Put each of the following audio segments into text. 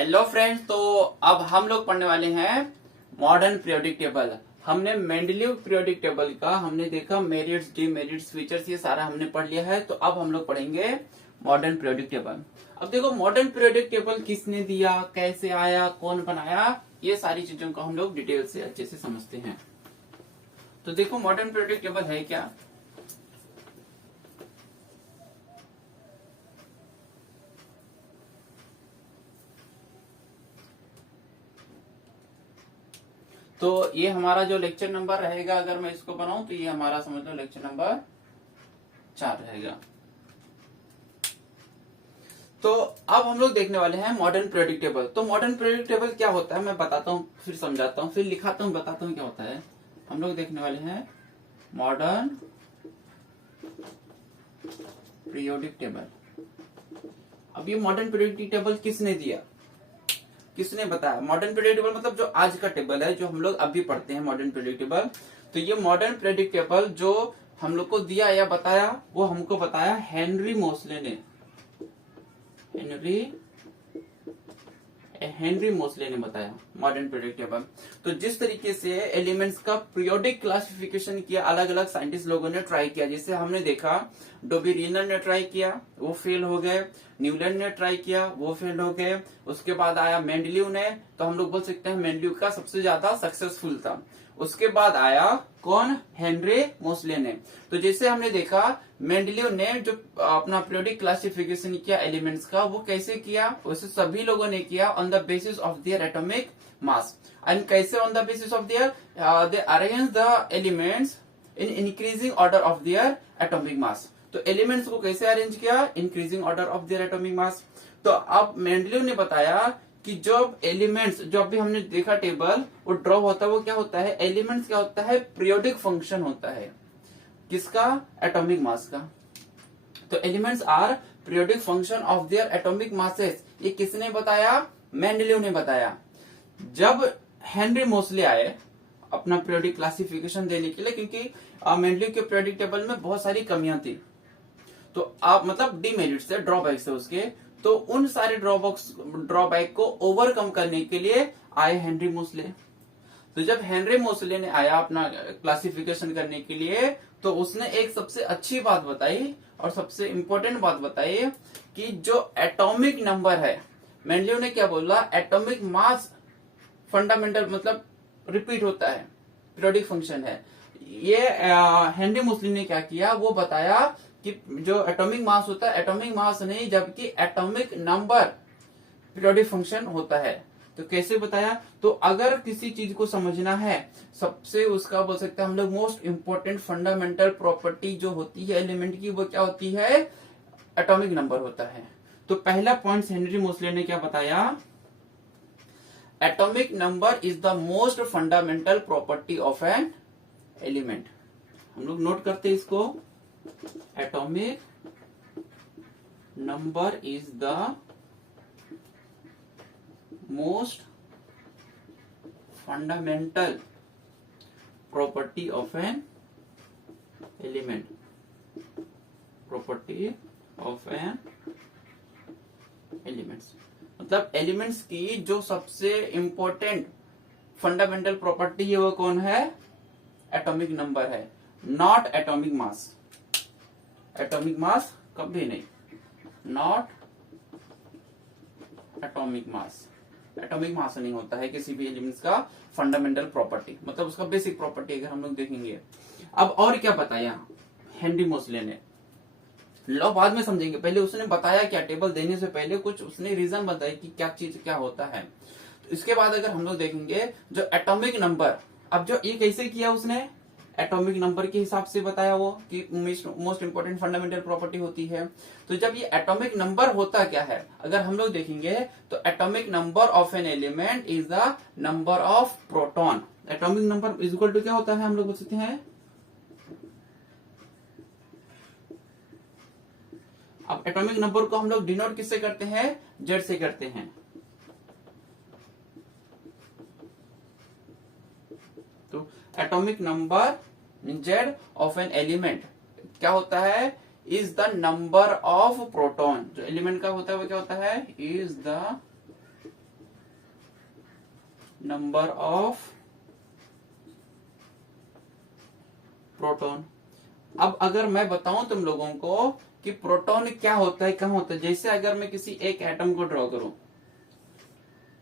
Hello friends, तो अब हम लोग पढ़ने वाले हैं मॉडर्न पीरियोडिक टेबल। हमने मेंडलीव पीरियोडिक टेबल का हमने देखा मेरिट्स, डीमेरिट्स, फीचर्स, ये सारा हमने पढ़ लिया है। तो अब हम लोग पढ़ेंगे मॉडर्न पीरियोडिक टेबल। अब देखो मॉडर्न पीरियोडिक टेबल किसने दिया, कैसे आया, कौन बनाया, ये सारी चीजों को हम लोग डिटेल से अच्छे से समझते हैं। तो देखो मॉडर्न पीरियोडिक टेबल है क्या। तो ये हमारा जो लेक्चर नंबर रहेगा, अगर मैं इसको बनाऊं तो ये हमारा समझ लो लेक्चर नंबर 4 रहेगा। तो अब हम लोग देखने वाले हैं मॉडर्न पीरियोडिक टेबल। तो मॉडर्न पीरियोडिक टेबल क्या होता है मैं बताता हूँ, फिर समझाता हूँ, फिर लिखाता हूँ, बताता हूँ क्या होता है। हम लोग देखने वाले हैं मॉडर्न पीरियोडिक टेबल। अब ये मॉडर्न पीरियोडिक टेबल किसने दिया, किसने बताया। मॉडर्न पीरियोडिक टेबल मतलब जो आज का टेबल है, जो हम लोग अभी पढ़ते हैं मॉडर्न पीरियोडिक टेबल। तो ये मॉडर्न पीरियोडिक टेबल जो हम लोग को दिया या बताया, वो हमको बताया हेनरी मोसले ने। हेनरी मोसले ने बताया मॉडर्न पीरियोडिक टेबल। तो जिस तरीके से एलिमेंट्स का पीरियोडिक क्लासिफिकेशन किया, अलग अलग साइंटिस्ट लोगों ने ट्राई किया। जैसे हमने देखा डोबेरिनर ने ट्राई किया, वो फेल हो गए। न्यूलैंड ने ट्राई किया, वो फेल हो गए। उसके बाद आया मेंडलीव ने, तो हम लोग बोल सकते हैं मेंडलीव का सबसे ज्यादा सक्सेसफुल था। उसके बाद आया कौन, हेनरी मोसले ने। तो जैसे हमने देखा मेंडलीव ने जो अपना पीरियोडिक क्लासिफिकेशन किया एलिमेंट्स का, वो कैसे किया, वैसे सभी लोगों ने किया on the basis of their atomic mass. And कैसे on the basis of their, they arrange the elements in increasing order of their atomic mass. तो एलिमेंट्स को कैसे अरेंज किया, increasing order of their atomic mass. तो अब Mendeleev ने बताया कि जो एलिमेंट्स, जो अभी हमने देखा टेबल, वो ड्रॉ होता है, वो क्या होता है, एलिमेंट्स क्या होता है, पीरियोडिक फंक्शन होता है। किसका, एटॉमिक मास का। तो elements are periodic function of their atomic masses. ये किसने बताया, मेंडलीव ने बताया। जब हेनरी मोसले आए अपना पीरियोडिक क्लासिफिकेशन देने के लिए, क्योंकि मेंडलीव के पीरियोडिक टेबल में बहुत सारी कमियां थी, तो आप मतलब डीमेरिट्स है, ड्रॉबैक्स है उसके। तो उन सारे ड्रॉबैक को ओवरकम करने के लिए आए हेनरी मोसले। तो जब हेनरी मोसले ने आया अपना क्लासिफिकेशन करने के लिए, तो उसने एक सबसे अच्छी बात बताई और सबसे इंपॉर्टेंट बात बताई कि जो एटॉमिक नंबर है, मेंडलीव ने क्या बोला, एटॉमिक मास फंडामेंटल मतलब रिपीट होता है, पीरियोडिक फंक्शन है। ये हेनरी मोसले ने क्या किया, वो बताया कि जो एटॉमिक मास होता है, एटॉमिक मास नहीं जबकि एटॉमिक नंबर पीरियोडिक फंक्शन होता है। तो कैसे बताया, तो अगर किसी चीज को समझना है, सबसे उसका बोल सकते हैं हम लोग मोस्ट इंपोर्टेंट फंडामेंटल प्रॉपर्टी जो होती है एलिमेंट की, वो क्या होती है, एटॉमिक नंबर होता है। तो पहला पॉइंट हेनरी मोसले ने क्या बताया, atomic number is the most fundamental property of an element. हम लोग नोट करते हैं इसको, atomic number is the most fundamental property of an element, property of an elements. मतलब एलिमेंट्स की जो सबसे इंपॉर्टेंट फंडामेंटल प्रॉपर्टी है वो कौन है, एटॉमिक नंबर है, not atomic mass. Atomic mass कभी नहीं, not atomic mass. Atomic mass नहीं होता है किसी भी एलिमेंट्स का फंडामेंटल प्रॉपर्टी, मतलब उसका बेसिक प्रॉपर्टी अगर हम लोग देखेंगे। अब और क्या बताया हेनरी मोसले ने, लो बाद में समझेंगे, पहले उसने बताया क्या, टेबल देने से पहले कुछ उसने रीजन बताया कि क्या चीज क्या होता है। तो इसके बाद अगर हम लोग देखेंगे जो एटॉमिक नंबर, अब जो ये कैसे किया उसने, एटॉमिक नंबर के हिसाब से बताया वो कि मोस्ट इंपोर्टेंट फंडामेंटल प्रॉपर्टी होती है। तो जब ये एटॉमिक नंबर होता क्या है, अगर हम लोग देखेंगे तो atomic number of an element is the number of proton. Atomic number is equal to क्या होता है, हम लोग बोल सकते हैं, अब एटॉमिक नंबर को हम लोग डिनोट किससे करते हैं, जेड से करते हैं। तो atomic number Z of an element क्या होता है, is the number of proton. जो एलिमेंट का होता है वो क्या होता है, is the number of proton. अब अगर मैं बताऊं तुम लोगों को कि प्रोटॉन क्या होता है, कहाँ होता है, जैसे अगर मैं किसी एक एटम को ड्रॉ करूं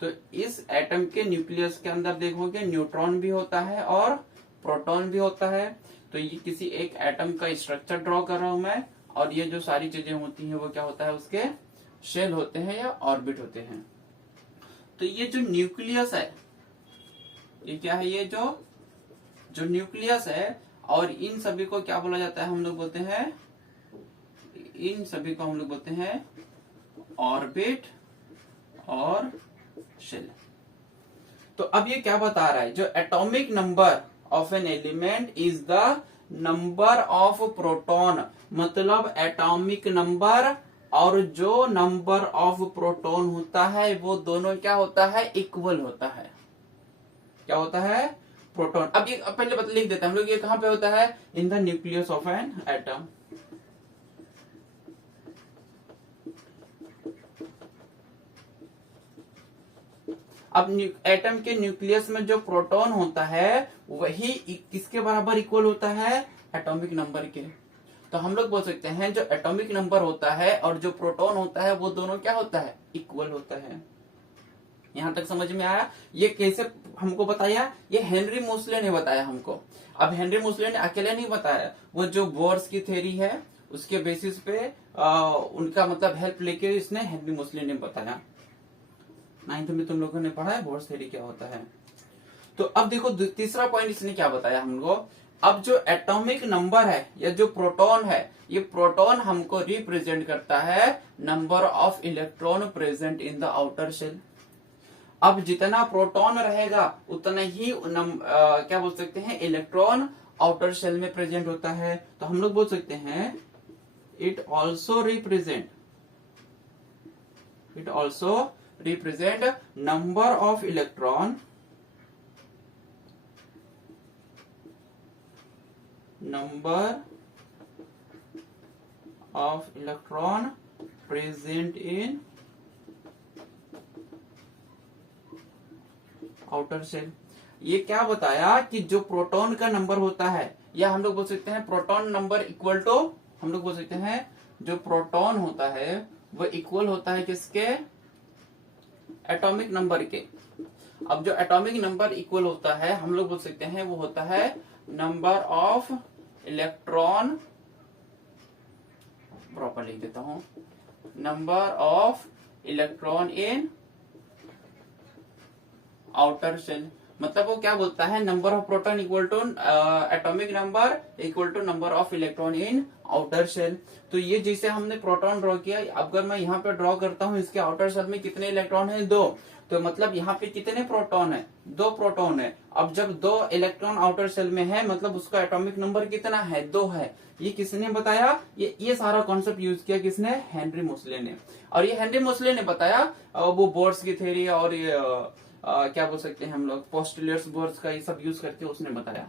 तो इस एटम के न्यूक्लियस के अंदर देखोगे न्यूट्रॉन भी होता है और प्रोटॉन भी होता है। तो ये किसी एक एटम का स्ट्रक्चर ड्रॉ कर रहा हूं मैं, और ये जो सारी चीजें होती हैं वो क्या होता है, उसके शेल होते हैं या ऑर्बिट होते हैं। तो ये जो न्यूक्लियस है, ये क्या है, ये जो न्यूक्लियस है, और इन सभी को क्या बोला जाता है, हम लोग बोलते हैं, इन सभी को हम लोग बोलते हैं ऑर्बिट और शेल। तो अब ये क्या बता रहा है, जो atomic number of an element is the number of proton, मतलब एटॉमिक नंबर और जो नंबर ऑफ प्रोटॉन होता है वो दोनों क्या होता है, इक्वल होता है। क्या होता है, प्रोटॉन। अब ये पहले लिख देते हैं हम लोग, ये कहां पे होता है, in the nucleus of an atom. अब एटम के न्यूक्लियस में जो प्रोटॉन होता है वही किसके बराबर इक्वल होता है, एटॉमिक नंबर के। तो हम लोग बोल सकते हैं जो एटॉमिक नंबर होता है और जो प्रोटॉन होता है वो दोनों क्या होता है, इक्वल होता है। यहां तक समझ में आया। ये कैसे हमको बताया, ये हेनरी मोसले ने बताया हमको। अब हेनरी मोसले ने अकेले नहीं बताया, वो जो बोर्स की थ्योरी है उसके बेसिस पे उनका मतलब हेल्प लेके इसने हेनरी मोसले ने बताया। 9th में तुम लोगों ने पढ़ा है बोर्स थ्योरी क्या होता है। तो अब देखो तीसरा पॉइंट इसने क्या बताया हमको, अब जो एटॉमिक नंबर है या जो प्रोटॉन है, ये प्रोटॉन हमको रिप्रेजेंट करता है number of electron present in the outer shell. अब जितना प्रोटॉन रहेगा उतना ही क्या बोल सकते हैं, इलेक्ट्रॉन आउटर शेल में प्रेजेंट होता है। तो हम लोग बोल सकते हैं it also represent number of electron present in outer shell. ये क्या बताया कि जो प्रोटॉन का नंबर होता है, या हम लोग बोल सकते हैं प्रोटॉन नंबर इक्वल टू, हम लोग बोल सकते हैं जो प्रोटॉन होता है वो इक्वल होता है किसके, एटॉमिक नंबर के। अब जो एटॉमिक नंबर इक्वल होता है हम लोग बोल सकते हैं वो होता है नंबर ऑफ इलेक्ट्रॉन, प्रॉपर लिख देता हूं, number of electron in outer shell. मतलब वो क्या बोलता है, number of proton equal to atomic number equal to number of electron in outer shell. तो ये जैसे हमने प्रोटॉन ड्रॉ किया, अगर मैं यहाँ पे ड्रॉ करता हूँ इसके आउटर शेल में कितने इलेक्ट्रॉन है, 2, तो मतलब यहाँ पे कितने प्रोटॉन है, 2 प्रोटॉन है। अब जब 2 इलेक्ट्रॉन आउटर शेल में है मतलब उसका एटॉमिक नंबर कितना है, 2 है। ये किसने बताया, ये सारा कॉन्सेप्ट यूज किया किसने, हेनरी मोसले ने। और ये हेनरी मोसले ने बताया, वो बोर्स की थ्योरी और ये क्या बोल सकते हैं हम लोग, पोस्टुलेट्स बोर्स का ये सब यूज करके उसने बताया।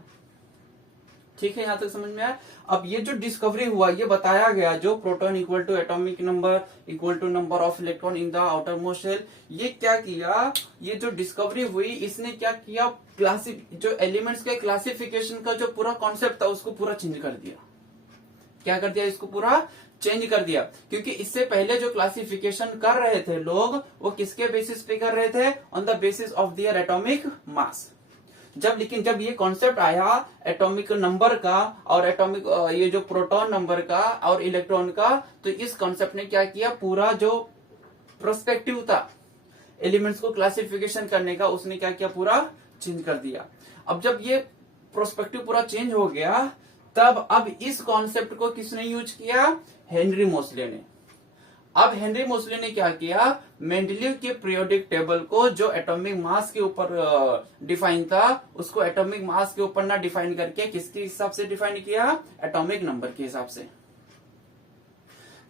ठीक है, यहां तक समझ में आया। अब ये जो डिस्कवरी हुआ, ये बताया गया जो proton equal to atomic number equal to number of electron in the outermost shell, ये क्या किया, ये जो डिस्कवरी हुई इसने क्या किया, जो एलिमेंट्स के क्लासिफिकेशन का जो पूरा कॉन्सेप्ट था उसको पूरा चेंज कर दिया। क्या कर दिया, इसको पूरा चेंज कर दिया। क्योंकि इससे पहले जो क्लासिफिकेशन कर रहे थे लोग, वो किसके बेसिस पे कर रहे थे, on the basis of their atomic मास। लेकिन जब ये कॉन्सेप्ट आया एटॉमिक नंबर का और एटॉमिक ये जो प्रोटॉन नंबर का और इलेक्ट्रॉन का, तो इस कॉन्सेप्ट ने क्या किया, पूरा जो पर्सपेक्टिव था एलिमेंट्स को क्लासिफिकेशन करने का, उसने क्या किया, पूरा चेंज कर दिया। अब जब ये पर्सपेक्टिव पूरा चेंज हो गया, तब अब इस कॉन्सेप्ट को किसने यूज किया, हेनरी मोसले ने। अब हेनरी मोसले ने क्या किया, मेंडलीव के पीरियोडिक टेबल को जो एटॉमिक मास के ऊपर डिफाइन था, उसको एटॉमिक मास के ऊपर ना डिफाइन करके किसके हिसाब से डिफाइन किया, एटॉमिक नंबर के हिसाब से।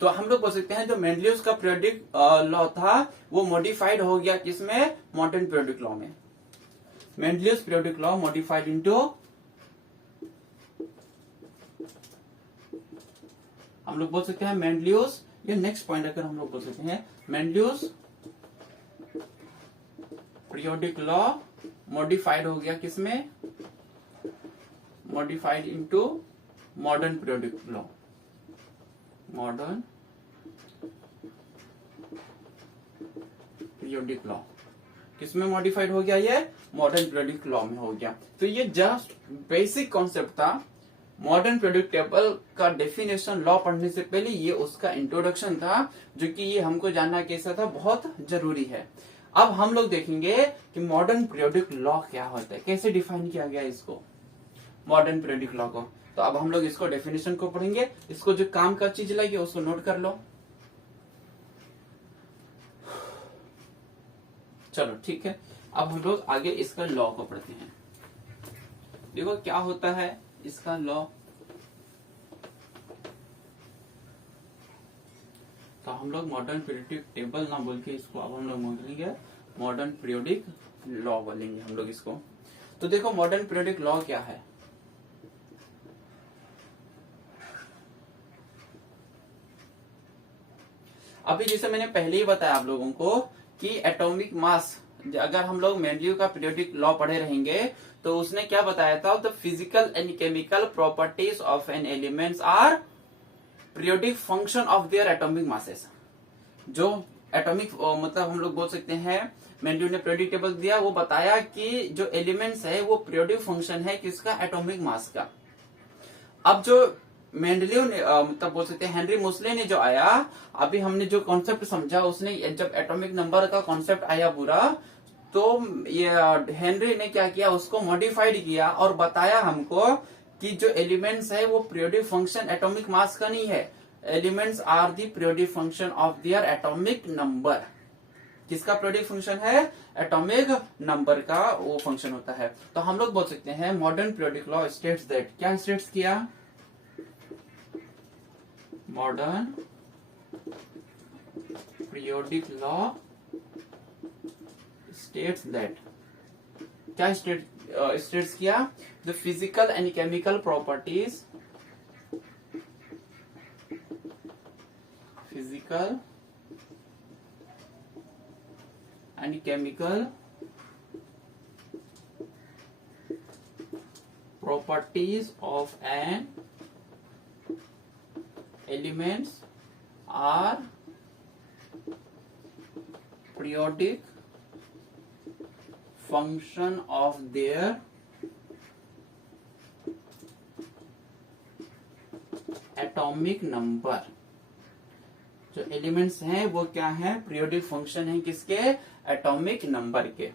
तो हम लोग बोल सकते हैं जो मेंडलीव का पीरियोडिक लॉ था वो मॉडिफाइड हो गया किसमें, मॉडर्न पीरियोडिक लॉ में। Mendeleev periodic law modified into, हम लोग बोल सकते हैं मेंडलीव, ये नेक्स्ट पॉइंट अगर हम लोग बोल सकते हैं मेंडलीव पीरियोडिक लॉ मॉडिफाइड हो गया किसमें, modified into modern periodic law, modern periodic law किसमें मॉडिफाइड हो गया, ये मॉडर्न पीरियोडिक लॉ में हो गया। तो ये जस्ट बेसिक कॉन्सेप्ट था। मॉडर्न पीरियोडिक टेबल का डेफिनेशन लॉ पढ़ने से पहले ये उसका इंट्रोडक्शन था, जो कि ये हमको जानना कैसा था, बहुत जरूरी है। अब हम लोग देखेंगे कि मॉडर्न पीरियोडिक लॉ क्या होता है, कैसे डिफाइन किया गया इसको, मॉडर्न पीरियोडिक लॉ को। तो अब हम लोग इसको डेफिनेशन को पढ़ेंगे। इसको जो काम का चीज लगे उसको नोट कर लो। चलो ठीक है, अब हम लोग आगे इसका लॉ को पढ़ते हैं। देखो क्या होता है इसका लॉ। तो हम लोग मॉडर्न पीरियोडिक टेबल ना बोल के इसको अब हम लोग बोलेंगे मॉडर्न पीरियोडिक लॉ बोलेंगे हम लोग इसको। तो देखो मॉडर्न पीरियोडिक लॉ क्या है। अभी जैसे मैंने पहले ही बताया आप लोगों को कि एटॉमिक मास, अगर हम लोग मेंडलीव का पीरियोडिक लॉ पढ़े रहेंगे तो उसने क्या बताया था, the physical and chemical properties of an elements are periodic function of their atomic masses. जो एटॉमिक मतलब हम लोग बोल सकते हैं मेंडलीव ने पीरियोडिक टेबल दिया, वो बताया कि जो एलिमेंट्स है वो पीरियोडिक फंक्शन है किसका, एटॉमिक मास का। अब जो मेंडलीव ने मतलब बोल सकते हैं हेनरी मोसले ने जो आया, अभी हमने जो कॉन्सेप्ट समझा, उसने जब एटॉमिक नंबर का कॉन्सेप्ट आया पूरा, तो ये हेनरी ने क्या किया, उसको मॉडिफाइड किया और बताया हमको कि जो एलिमेंट्स है वो पीरियोडिक फंक्शन एटॉमिक मास का नहीं है, elements are the periodic function of their atomic number. किसका पीरियोडिक फंक्शन है, एटॉमिक नंबर का वो फंक्शन होता है। तो हम लोग बोल सकते हैं modern periodic law states that, क्या स्टेट्स किया, modern periodic law states that, क्या स्टेट्स किया, the physical and chemical properties, physical and chemical properties of an elements are periodic function of their atomic number। जो elements हैं वो क्या है, periodic function है किसके, एटॉमिक नंबर के।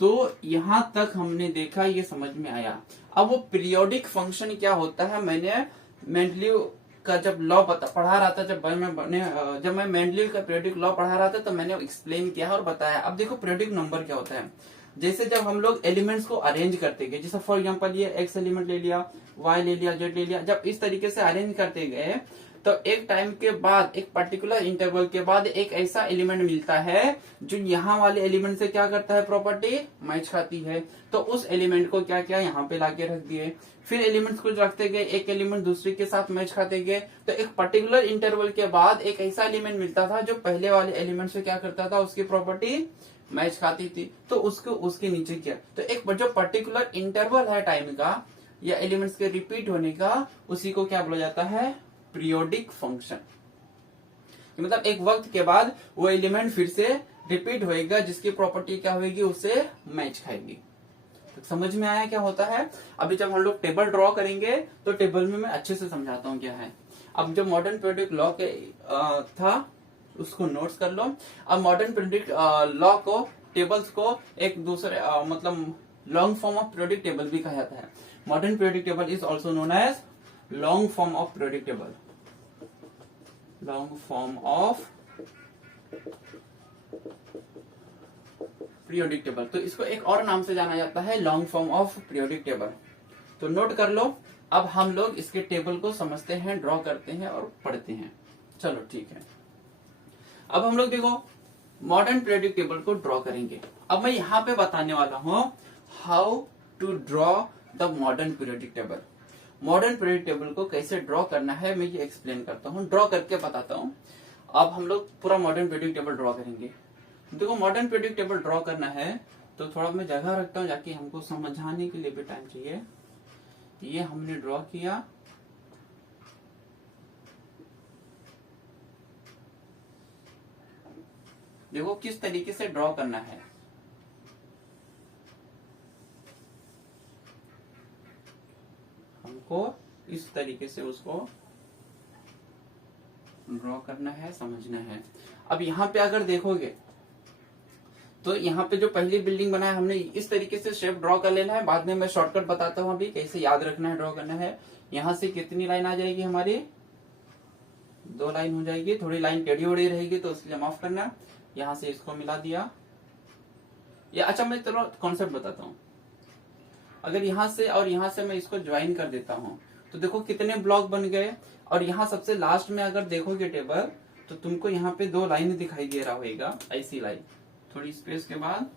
तो यहां तक हमने देखा, ये समझ में आया। अब वो पीरियोडिक फंक्शन क्या होता है, मैंने मेंडलीव का जब लॉ पढ़ा रहा था, जब मैं मेंडलीव का पीरियोडिक लॉ पढ़ा रहा था तो मैंने एक्सप्लेन किया और बताया। अब देखो पीरियोडिक नंबर क्या होता है, जैसे जब हम लोग एलिमेंट्स को अरेंज करते गए, जैसे फॉर एग्जांपल ये एक्स एलिमेंट ले लिया, वाई ले लिया, जेड ले लिया, जब इस तरीके से अरेंज करते गए तो एक टाइम के बाद, एक पर्टिकुलर इंटरवल के बाद एक ऐसा एलिमेंट मिलता है जो यहाँ वाले एलिमेंट से क्या करता है, प्रॉपर्टी मैच खाती है। तो उस एलिमेंट को क्या किया, यहाँ पे लाके रख दिए। फिर एलिमेंट्स को रखते गए, एक एलिमेंट दूसरे के साथ मैच खाते गए, तो एक पर्टिकुलर इंटरवल के बाद एक ऐसा एलिमेंट मिलता था जो पहले वाले एलिमेंट से क्या करता था, उसकी प्रॉपर्टी मैच खाती थी, तो उसको उसके नीचे किया। तो एक जो पर्टिकुलर इंटरवल है टाइम का या एलिमेंट्स के रिपीट होने का, उसी को क्या बोला जाता है, पीरियोडिक फंक्शन। मतलब एक वक्त के बाद वो एलिमेंट फिर से रिपीट होएगा, जिसकी प्रॉपर्टी क्या होगी, उसे मैच खाएगी। तो समझ में आया क्या होता है। अभी जब हम लोग टेबल ड्रॉ करेंगे तो टेबल में मैं अच्छे से समझाता हूँ क्या है। अब जो मॉडर्न पीरियोडिक लॉ के था उसको नोट्स कर लो। अब मॉडर्न पीरियोडिक लॉ को, टेबल्स को एक दूसरे मतलब long form of periodic table भी कहा जाता है। Modern periodic table is also known as long form of periodic table, long form of periodic table. तो इसको एक और नाम से जाना जाता है, long form of periodic table. तो नोट कर लो। अब हम लोग इसके टेबल को समझते हैं, ड्रॉ करते हैं और पढ़ते हैं। चलो ठीक है। अब हम लोग देखो मॉडर्न पीरियोडिक टेबल को ड्रॉ करेंगे। अब मैं यहाँ पे बताने वाला हूँ how to draw the modern periodic table. Modern periodic table को कैसे ड्रॉ करना है मैं ये एक्सप्लेन करता हूँ, ड्रॉ करके बताता हूँ। अब हम लोग पूरा मॉडर्न पीरियोडिक टेबल ड्रॉ करेंगे। देखो मॉडर्न पीरियोडिक टेबल ड्रॉ करना है तो थोड़ा मैं जगह रखता हूँ जाके हमको समझाने के लिए भी टाइम चाहिए। ये हमने ड्रॉ किया, देखो किस तरीके से ड्रॉ करना है। हमको इस तरीके से उसको ड्रॉ करना है, समझना है। अब यहाँ पे अगर देखोगे तो यहाँ पे जो पहली बिल्डिंग बना है हमने इस तरीके से शेप ड्रॉ कर लेना है। बाद में मैं शॉर्टकट बताता हूँ अभी कैसे याद रखना है, ड्रॉ करना है। यहाँ से कितनी लाइन आ जाएगी हमारी, 2 लाइन हो जाएगी। थोड़ी लाइन टेढ़ी उड़ी रहेगी तो इसलिए माफ करना। यहाँ से इसको मिला दिया। ये अच्छा मैं चलो कॉन्सेप्ट बताता हूँ। अगर यहाँ से और यहाँ से मैं इसको ज्वाइन कर देता हूँ तो देखो कितने ब्लॉक बन गए। और यहाँ सबसे लास्ट में अगर देखोगे टेबल तो तुमको यहाँ पे 2 लाइन दिखाई दे रहा होगा, ऐसी लाइन, थोड़ी स्पेस के बाद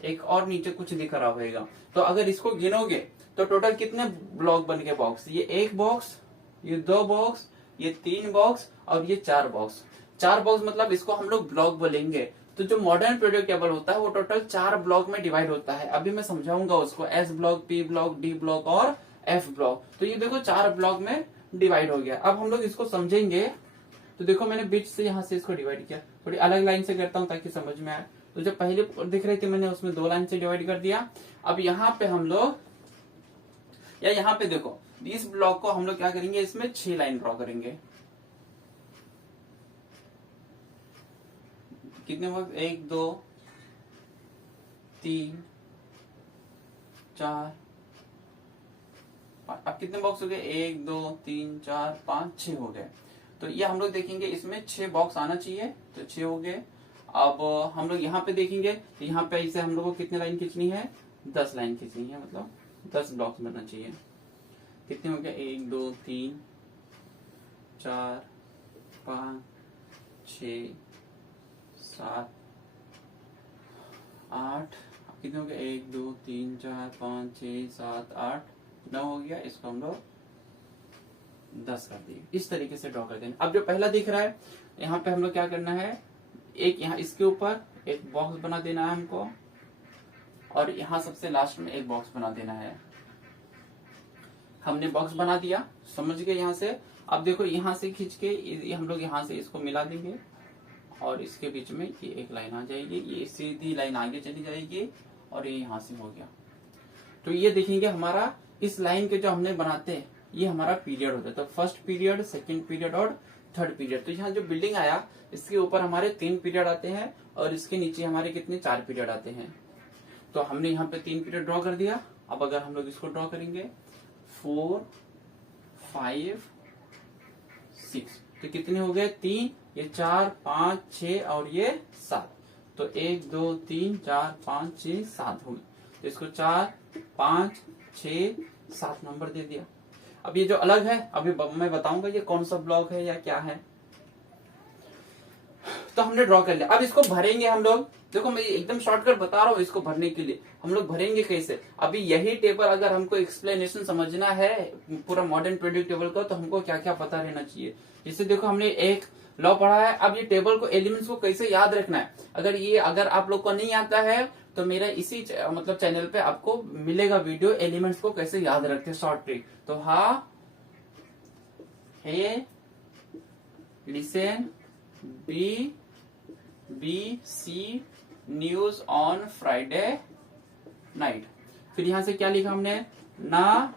एक और नीचे कुछ दिख रहा होगा। तो अगर इसको गिनोगे तो टोटल कितने ब्लॉक बन गए बॉक्स, ये 1 बॉक्स, ये 2 बॉक्स, ये 3 बॉक्स और ये 4 बॉक्स। 4 बॉक्स मतलब इसको हम लोग ब्लॉक बोलेंगे। तो जो मॉडर्न पीरियोडिक टेबल होता है वो टोटल 4 ब्लॉक में डिवाइड होता है। अभी मैं समझाऊंगा उसको, S block, P block, D block और एफ ब्लॉक। तो ये देखो 4 ब्लॉक में डिवाइड हो गया। अब हम लोग इसको समझेंगे। तो देखो मैंने बीच से यहाँ से इसको डिवाइड किया, थोड़ी अलग लाइन से करता हूँ ताकि समझ में आए। तो जो पहले दिख रही थी मैंने उसमें 2 लाइन से डिवाइड कर दिया। अब यहाँ पे हम लोग, या यहाँ पे देखो इस ब्लॉक को हम लोग क्या करेंगे, इसमें 6 लाइन ड्रॉ करेंगे। कितने वक्त, 1 2 3 4, अब कितने बॉक्स हो गए, 1 2 3 4 5 6 हो गए। तो ये हम लोग देखेंगे इसमें 6 बॉक्स आना चाहिए, तो 6 हो गए। अब हम लोग यहाँ पे देखेंगे तो यहाँ पे इसे हम लोग को कितनी लाइन खींचनी है, 10 लाइन खींचनी है, मतलब 10 ब्लॉक्स बनना चाहिए। कितने हो गए, 1 2 3 4 5 6 7 8, कितने हो गए, 1 2 3 4 5 6 7 8 9 हो गया। इसको हम लोग 10 कर दिए। इस तरीके से ड्रॉ कर देंगे। अब जो पहला दिख रहा है यहाँ पे हम लोग क्या करना है, एक यहाँ इसके ऊपर एक बॉक्स बना देना है हमको, और यहाँ सबसे लास्ट में एक बॉक्स बना देना है। हमने बॉक्स बना दिया, समझ गए यहाँ से। अब देखो यहाँ से खींच के हम लोग यहाँ से इसको मिला देंगे और इसके बीच में ये एक लाइन आ जाएगी, ये सीधी लाइन आगे चली जाएगी और ये यहाँ से हो गया। तो ये देखेंगे हमारा इस लाइन के जो हमने बनाते हैं ये हमारा पीरियड होता है। तो फर्स्ट पीरियड, सेकंड पीरियड और थर्ड पीरियड। तो यहाँ जो बिल्डिंग आया इसके ऊपर हमारे 3 पीरियड आते हैं और इसके नीचे हमारे कितने, 4 पीरियड आते हैं। तो हमने यहाँ पे 3 पीरियड ड्रॉ कर दिया। अब अगर हम लोग इसको ड्रॉ करेंगे 4 5 6, तो कितने हो गए, 3, ये 4 5 6 और ये 7। तो 1 2 3 4 5 6 7 हो गए। तो इसको 4 5 6 7 नंबर दे दिया। अब ये जो अलग है अभी मैं बताऊंगा ये कौन सा ब्लॉक है या क्या है। तो हमने ड्रॉ कर लिया। अब इसको भरेंगे हम लोग। देखो मैं एकदम शॉर्टकट बता रहा हूँ इसको भरने के लिए। हम लोग भरेंगे कैसे, अभी यही टेबल अगर हमको एक्सप्लेनेशन समझना है पूरा मॉडर्न पीरियोडिक टेबल का तो हमको क्या क्या पता रहना चाहिए। जैसे देखो हमने एक लॉ पढ़ा है। अब ये टेबल को, एलिमेंट्स को कैसे याद रखना है, अगर आप लोग को नहीं आता है तो मेरा इसी मतलब चैनल पे आपको मिलेगा वीडियो, एलिमेंट्स को कैसे याद रखते हैं, शॉर्ट ट्रिक। तो हाँ, hey, listen, B C, news on Friday night. फिर यहां से क्या लिखा हमने, ना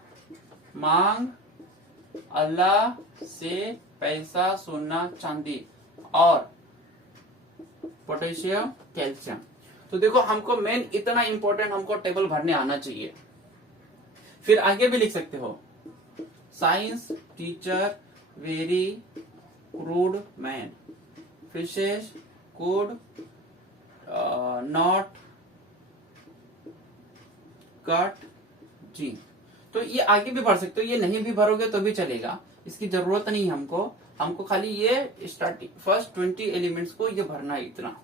मांग अल्लाह से पैसा, सोना, चांदी और पोटेशियम, कैल्शियम। तो देखो हमको मेन इतना इंपॉर्टेंट हमको टेबल भरने आना चाहिए। फिर आगे भी लिख सकते हो, science teacher very crude man, fishes could not cut जी। तो ये आगे भी भर सकते हो, ये नहीं भी भरोगे तो भी चलेगा, इसकी जरूरत नहीं हमको खाली ये स्टार्टिंग फर्स्ट 20 एलिमेंट्स को ये भरना है इतना,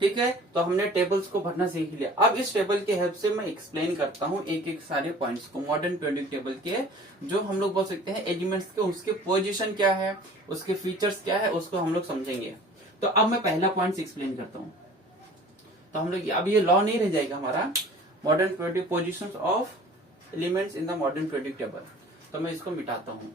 ठीक है। तो हमने टेबल्स को भरना सीख लिया। अब इस टेबल के हेल्प से मैं एक्सप्लेन करता हूँ एक एक सारे पॉइंट्स को, मॉडर्न पीरियोडिक टेबल के जो हम लोग बोल सकते हैं एलिमेंट्स के, उसके पोजीशन क्या है, उसके फीचर्स क्या है, उसको हम लोग समझेंगे। तो अब मैं पहला पॉइंट एक्सप्लेन करता हूं। तो हम लोग अब ये लॉ नहीं रह जाएगा हमारा, modern periodic positions of elements in the modern periodic table. तो मैं इसको मिटाता हूं।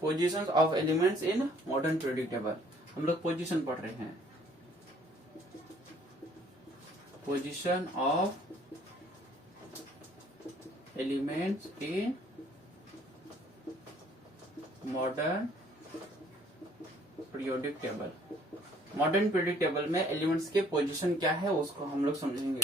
Positions of elements in modern periodic table, हम लोग पोजीशन पढ़ रहे हैं। Position of elements in modern periodic table. Modern periodic table में एलिमेंट्स के पोजीशन क्या है उसको हम लोग समझेंगे।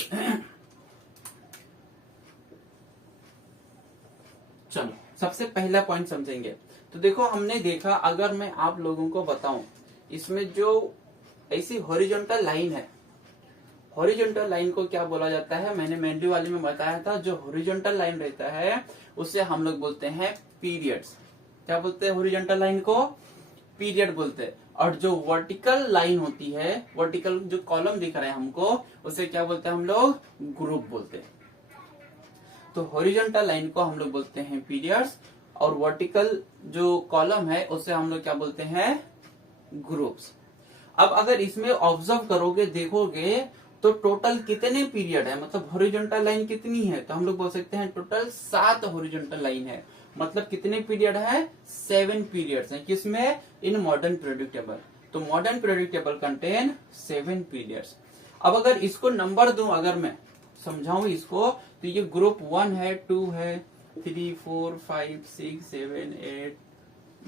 चलो सबसे पहला पॉइंट समझेंगे। तो देखो हमने देखा, अगर मैं आप लोगों को बताऊं, इसमें जो ऐसी हॉरिजॉन्टल लाइन है, हॉरिजॉन्टल लाइन को क्या बोला जाता है, मैंने मेंडली वाले में बताया था, जो हॉरिजॉन्टल लाइन रहता है उसे हम लोग बोलते हैं पीरियड्स। क्या बोलते हैं हॉरिजॉन्टल लाइन को? पीरियड बोलते हैं। और जो वर्टिकल लाइन होती है, वर्टिकल जो कॉलम दिख रहा है हमको, उसे क्या बोलते हैं हम लोग? ग्रुप बोलते हैं। तो हॉरिजॉन्टल लाइन को हम लोग बोलते हैं पीरियड्स, और वर्टिकल जो कॉलम है उसे हम लोग क्या बोलते हैं? ग्रुप्स। अब अगर इसमें ऑब्जर्व करोगे, देखोगे, तो टोटल कितने पीरियड है, मतलब हॉरिजॉन्टल लाइन कितनी है, तो हम लोग बोल सकते हैं टोटल 7 हॉरिजॉन्टल लाइन है। मतलब कितने पीरियड है? 7 पीरियड्स हैं। किसमें? इन मॉडर्न पीरियोडिक टेबल। तो modern periodic table contain 7 periods. अब अगर इसको नंबर दूं, अगर मैं समझाऊं इसको, तो ये ग्रुप 1 है, 2 है, 3, 4, 5, 6, 7, 8,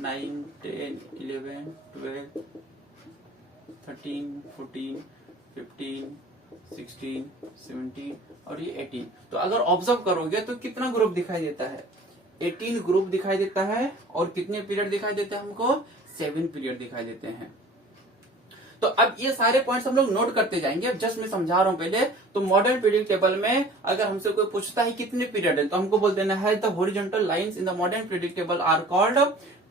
9, 10, 11, 12, 13, 14, 15, 16, 17 और ये 18। तो अगर ऑब्जर्व करोगे तो कितना ग्रुप दिखाई देता है? 18 ग्रुप दिखाई देता है। और कितने पीरियड दिखाई देते हैं हमको? 7 पीरियड दिखाई देते हैं। तो अब ये सारे पॉइंट्स हम लोग नोट करते जाएंगे। अब जस्ट मैं समझा रहा हूं पहले। तो मॉडर्न पीरियड टेबल में अगर हमसे कोई पूछता है कितने पीरियड है, तो हमको बोल देना है the horizontal lines in the modern period table are called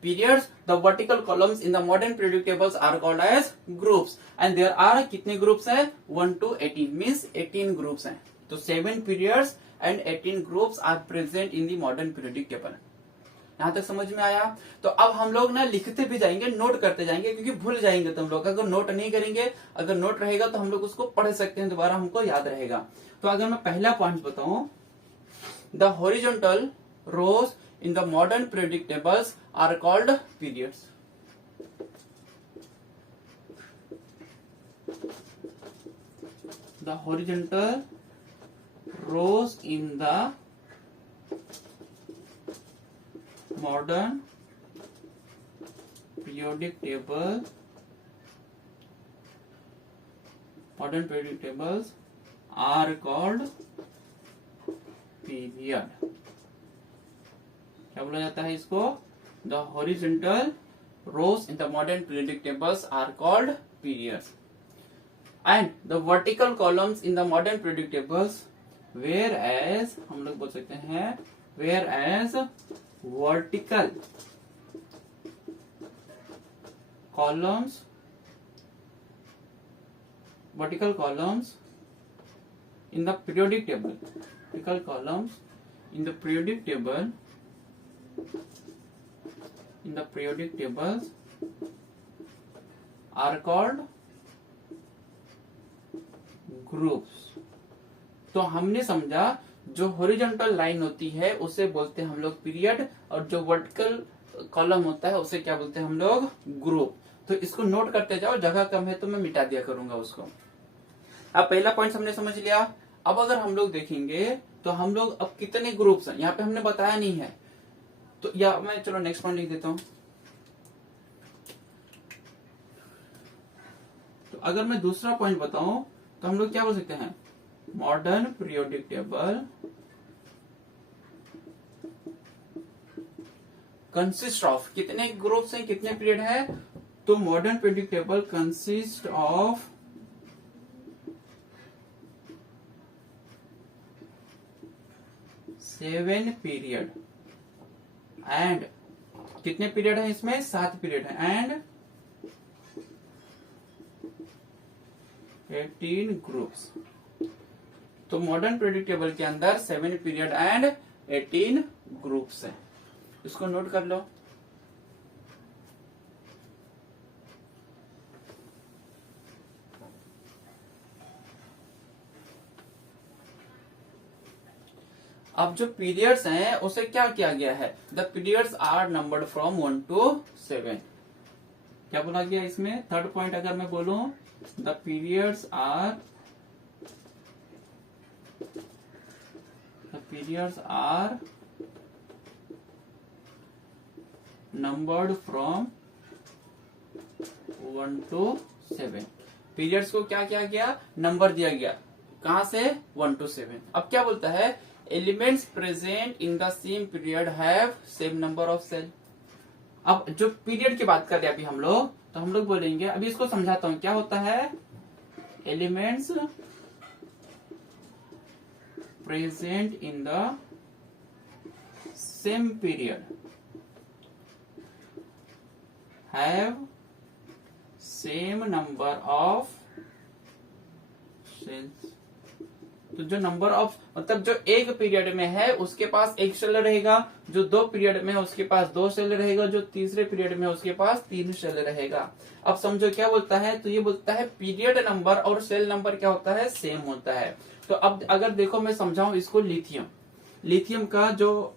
periods. The vertical columns in the modern periodic tables are called as groups, and there are कितने ग्रुप्स हैं? 1 to 18 means 18 ग्रुप्स हैं। तो 7 periods and 18 groups are present in the modern periodic table। यहां तक समझ में आया? तो अब हम लोग ना लिखते भी जाएंगे, नोट करते जाएंगे, क्योंकि भूल जाएंगे तुम लोग अगर नोट नहीं करेंगे। अगर नोट रहेगा तो हम लोग उसको पढ़ सकते हैं, दोबारा हमको याद रहेगा। तो अगर मैं पहला पॉइंट बताऊं, the horizontal rows in the modern periodic tables are called periods। The horizontal rows in the modern periodic tables are called period। क्या बोला जाता है इसको? The horizontal rows in the modern periodic tables are called periods, and the vertical columns in the modern periodic tables, whereas हम लोग बोल सकते हैं whereas vertical columns in the periodic table, vertical columns in the periodic table, in the periodic tables are called groups। तो हमने समझा जो horizontal line होती है उसे बोलते हैं हम लोग पीरियड, और जो वर्टिकल कॉलम होता है उसे क्या बोलते हैं हम लोग? ग्रुप। तो इसको नोट करते जाओ, जगह कम है तो मैं मिटा दिया करूंगा उसको। अब पहला पॉइंट हमने समझ लिया। अब अगर हम लोग देखेंगे तो हम लोग अब कितने ग्रुप्स हैं यहाँ पे हमने बताया नहीं है, तो या मैं चलो नेक्स्ट पॉइंट लिख देता हूं। तो अगर मैं दूसरा पॉइंट बताऊं तो हम लोग क्या बोल सकते हैं? Modern periodic table consist of, कितने ग्रुप्स हैं, कितने पीरियड है? तो modern periodic table consist of 7 period, and कितने पीरियड है इसमें? 7 पीरियड है, एंड 18 ग्रुप्स। तो मॉडर्न पीरियोडिक टेबल के अंदर 7 पीरियड एंड 18 ग्रुप्स हैं। इसको नोट कर लो। अब जो पीरियड्स हैं उसे क्या किया गया है, the periods are numbered from 1 to 7। क्या बोला गया इसमें, थर्ड पॉइंट अगर मैं बोलूं, the periods are numbered from 1 to 7। Periods को क्या किया गया, नंबर दिया गया, कहां से, 1 to 7। अब क्या बोलता है, elements present in the same period have same number of shell. अब जो पीरियड की बात कर रहे हैं अभी हम लोग, तो हम लोग बोलेंगे, अभी इसको समझाता हूं क्या होता है, elements present in the same period have same number of shells. तो जो नंबर ऑफ मतलब जो एक पीरियड में है उसके पास एक सेल रहेगा, जो 2 पीरियड में है उसके पास 2 सेल रहेगा, जो तीसरे पीरियड में है उसके पास 3 सेल रहेगा। अब समझो क्या बोलता है, तो ये बोलता है पीरियड नंबर और सेल नंबर क्या होता है, सेम होता है। तो अब अगर देखो मैं समझाऊं इसको, लिथियम का जो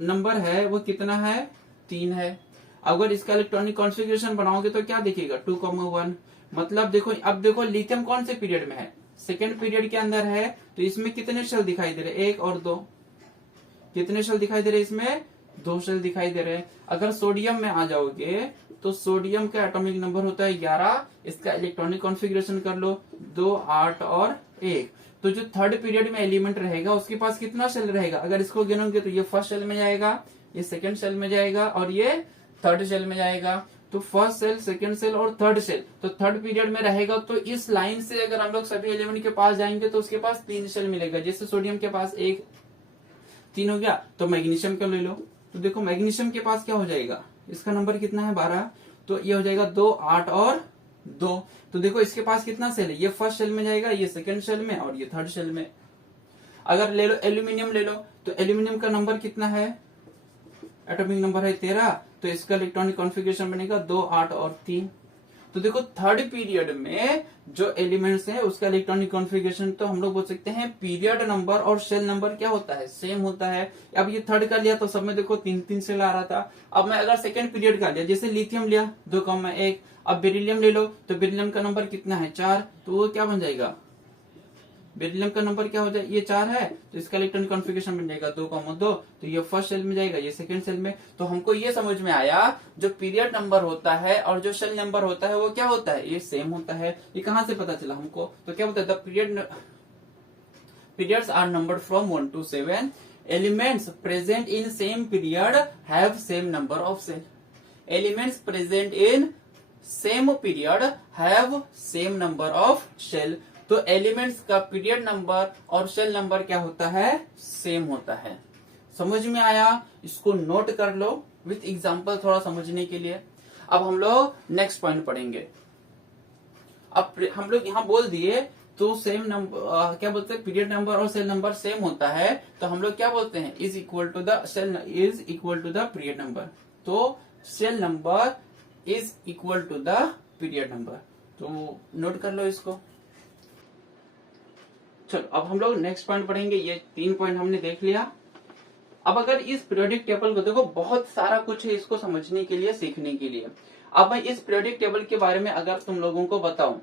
नंबर है वो कितना है, 3 है। अगर इसका इलेक्ट्रॉनिक कॉन्फ़िगरेशन बनाओगे तो क्या दिखेगा, 2,1। मतलब देखो, अब देखो लिथियम कौन से पीरियड में है, सेकेंड पीरियड के अंदर है, तो इसमें कितने शेल दिखाई दे रहे, 1 और 2। कितने शेल दिखाई दे रहे, इसमें 2 शेल दिखाई दे रहे हैं। अगर सोडियम में आ जाओगे तो सोडियम का एटॉमिक नंबर होता है 11, इसका इलेक्ट्रॉनिक कॉन्फ़िगरेशन कर लो, 2, 8 और 1। तो जो थर्ड पीरियड में एलिमेंट रहेगा उसके पास कितना शेल रहेगा, अगर इसको गिनोगे तो ये फर्स्ट शेल में जाएगा, ये सेकेंड शेल में जाएगा और ये थर्ड शेल में जाएगा। तो फर्स्ट सेल, सेकंड सेल और थर्ड सेल, तो थर्ड पीरियड में रहेगा। तो इस लाइन से अगर हम लोग सभी एलिमेंट के पास जाएंगे तो उसके पास 3 सेल मिलेगा। जैसे सोडियम के पास 1, 3 हो गया, तो मैग्नीशियम का ले लो, तो देखो मैग्नीशियम के पास क्या हो जाएगा, इसका नंबर कितना है, 12, तो ये हो जाएगा 2, 8 और 2। तो देखो इसके पास कितना सेल है, ये फर्स्ट सेल में जाएगा, ये सेकंड सेल में और ये थर्ड सेल में। अगर ले लो एल्यूमिनियम ले लो, तो एल्यूमिनियम का नंबर कितना है, एटॉमिक नंबर है 13, तो इसका इलेक्ट्रॉनिक कॉन्फ़िगरेशन बनेगा 2, 8 और 3। तो देखो थर्ड पीरियड में जो एलिमेंट्स हैं उसका इलेक्ट्रॉनिक कॉन्फ़िगरेशन, तो हम लोग बोल सकते हैं पीरियड नंबर और सेल नंबर क्या होता है, सेम होता है। अब ये थर्ड का लिया तो सब में देखो 3-3 सेल आ रहा था। अब मैं अगर सेकंड पीरियड का लिया, जैसे लिथियम लिया 2,1, अब बेरिलियम ले लो, तो बेरिलियम का नंबर कितना है, 4, तो वो क्या बन जाएगा, बेरिलियम का नंबर क्या हो जाए, ये 4 है, तो इसका इलेक्ट्रॉनिक कॉन्फ़िगरेशन बन जाएगा 2,2, तो ये फर्स्ट सेल में जाएगा, ये सेकंड सेल में। तो हमको ये समझ में आया जो पीरियड नंबर होता है और जो सेल नंबर होता है वो क्या होता है, ये सेम होता है। ये कहां से पता चला हमको, तो क्या बोलता है, the periods are numbered from 1 to 7। Elements present in same period have same number of shell. Elements present in same period have same number of shell. तो एलिमेंट्स का पीरियड नंबर और सेल नंबर क्या होता है, same होता है। समझ में आया, इसको नोट कर लो विथ एग्जांपल थोड़ा समझने के लिए। अब हम लोग नेक्स्ट पॉइंट पढ़ेंगे। अब हम लोग यहाँ बोल दिए तो सेम नंबर क्या बोलते हैं, पीरियड नंबर और सेल नंबर सेम होता है, तो हम लोग क्या बोलते हैं, is equal to the cell is equal to the period number. तो cell number is equal to the period number. तो नोट कर लो इसको। चलो अब हम लोग नेक्स्ट पॉइंट पढ़ेंगे। ये 3 पॉइंट हमने देख लिया। अब अगर इस पीरियोडिक टेबल को देखो, बहुत सारा कुछ है इसको समझने के लिए, सीखने के लिए। अब मैं इस पीरियोडिक टेबल के बारे में अगर तुम लोगों को बताऊं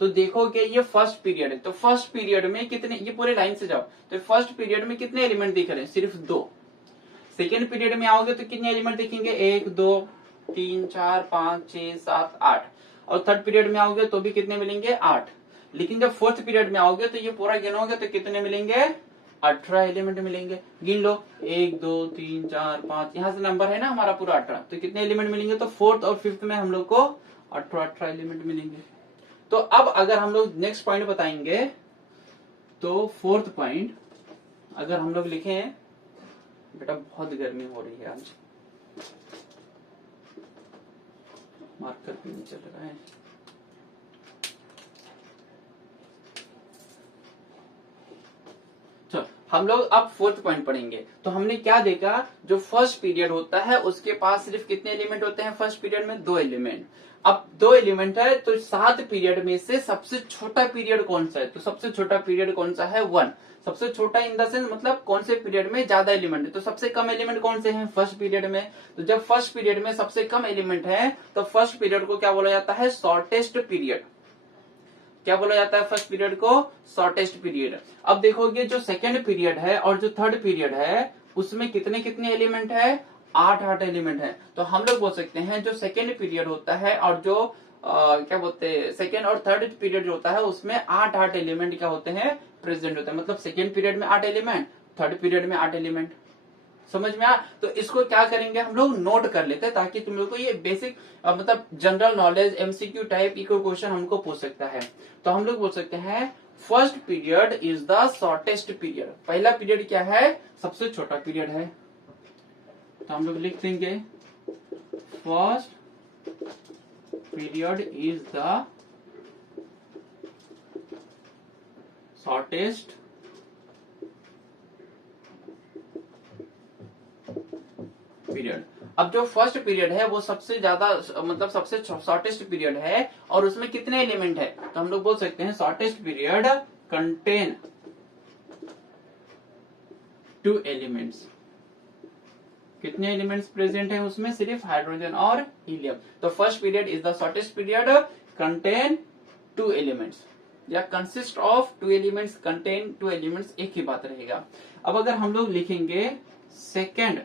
तो देखोगे ये फर्स्ट पीरियड है, तो फर्स्ट पीरियड में कितने, ये पूरे लाइन से जाओ, तो फर्स्ट पीरियड में कितने एलिमेंट दिख रहे हैं, सिर्फ 2। सेकेंड पीरियड में आओगे तो कितने एलिमेंट दिखेंगे, 1, 2, 3, 4, 5, 6, 7, 8। और थर्ड पीरियड में आओगे तो भी कितने मिलेंगे, 8। लेकिन जब फोर्थ पीरियड में आओगे तो ये पूरा गिनोगे तो कितने मिलेंगे, 18 एलिमेंट मिलेंगे। गिन लो, 1, 2, 3, 4, 5, यहाँ से नंबर है ना हमारा पूरा 18, तो कितने एलिमेंट मिलेंगे, तो फोर्थ और फिफ्थ में हम लोग को 18 एलिमेंट मिलेंगे। तो अब अगर हम लोग नेक्स्ट पॉइंट बताएंगे, तो फोर्थ पॉइंट अगर हम लोग लिखे, बेटा बहुत गर्मी हो रही है आज, मार्कर भी नहीं चल रहा है। चलो हम लोग अब फोर्थ पॉइंट पढ़ेंगे। तो हमने क्या देखा, जो फर्स्ट पीरियड होता है उसके पास सिर्फ कितने एलिमेंट होते हैं फर्स्ट पीरियड में, 2 एलिमेंट। अब 2 एलिमेंट है तो 7 पीरियड में से सबसे छोटा पीरियड कौन सा है, तो सबसे छोटा पीरियड कौन सा है, 1। सबसे छोटा इन द सेंस मतलब कौन से पीरियड में ज्यादा एलिमेंट है, तो सबसे कम एलिमेंट कौन से हैं फर्स्ट पीरियड में। तो जब फर्स्ट पीरियड में सबसे कम एलिमेंट है तो फर्स्ट पीरियड को क्या बोला जाता है, शॉर्टेस्ट पीरियड। क्या बोला जाता है फर्स्ट पीरियड को, शॉर्टेस्ट पीरियड। अब देखोगे जो सेकेंड पीरियड है और जो थर्ड पीरियड है उसमें कितने कितने एलिमेंट है, 8 एलिमेंट है। तो हम लोग बोल सकते हैं जो सेकेंड पीरियड होता है और जो क्या बोलते हैं सेकेंड और थर्ड पीरियड जो होता है उसमें 8 एलिमेंट क्या होते हैं, प्रेजेंट होते हैं। मतलब सेकेंड पीरियड में 8 एलिमेंट, थर्ड पीरियड में 8 एलिमेंट। समझ में आ, तो इसको क्या करेंगे हम लोग नोट कर लेते हैं ताकि तुम लोग को ये बेसिक मतलब जनरल नॉलेज एमसीक्यू टाइप इको क्वेश्चन हमको पूछ सकता है। तो हम लोग बोल सकते हैं first period is the shortest period. पहला पीरियड क्या है, सबसे छोटा पीरियड है। तो हम लोग लिख देंगे first period is the shortest period. अब जो फर्स्ट पीरियड है वो सबसे ज्यादा मतलब सबसे शॉर्टेस्ट पीरियड है और उसमें कितने एलिमेंट है, तो हम लोग बोल सकते हैं शॉर्टेस्ट पीरियड कंटेन 2 एलिमेंट्स। कितने एलिमेंट्स प्रेजेंट है उसमें, सिर्फ हाइड्रोजन और हीलियम। तो first period is the shortest period contain 2 elements या consist of 2 elements, contain 2 elements, एक ही बात रहेगा। अब अगर हम लोग लिखेंगे second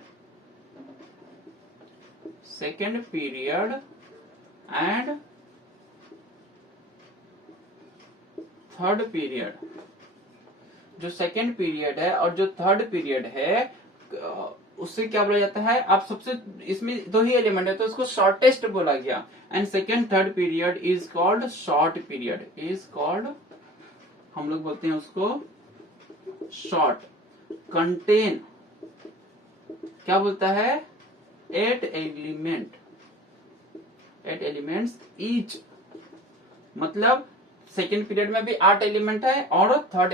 period and third period, जो सेकेंड पीरियड है और जो थर्ड पीरियड है उससे क्या बोला जाता है, आप सबसे इसमें 2 ही एलिमेंट है तो उसको शॉर्टेस्ट बोला गया। And second third period is called short period, is called हम लोग बोलते हैं उसको शॉर्ट। कंटेन क्या बोलता है, 8 एलिमेंट्स ईच। मतलब सेकेंड पीरियड में भी 8 एलिमेंट है और थर्ड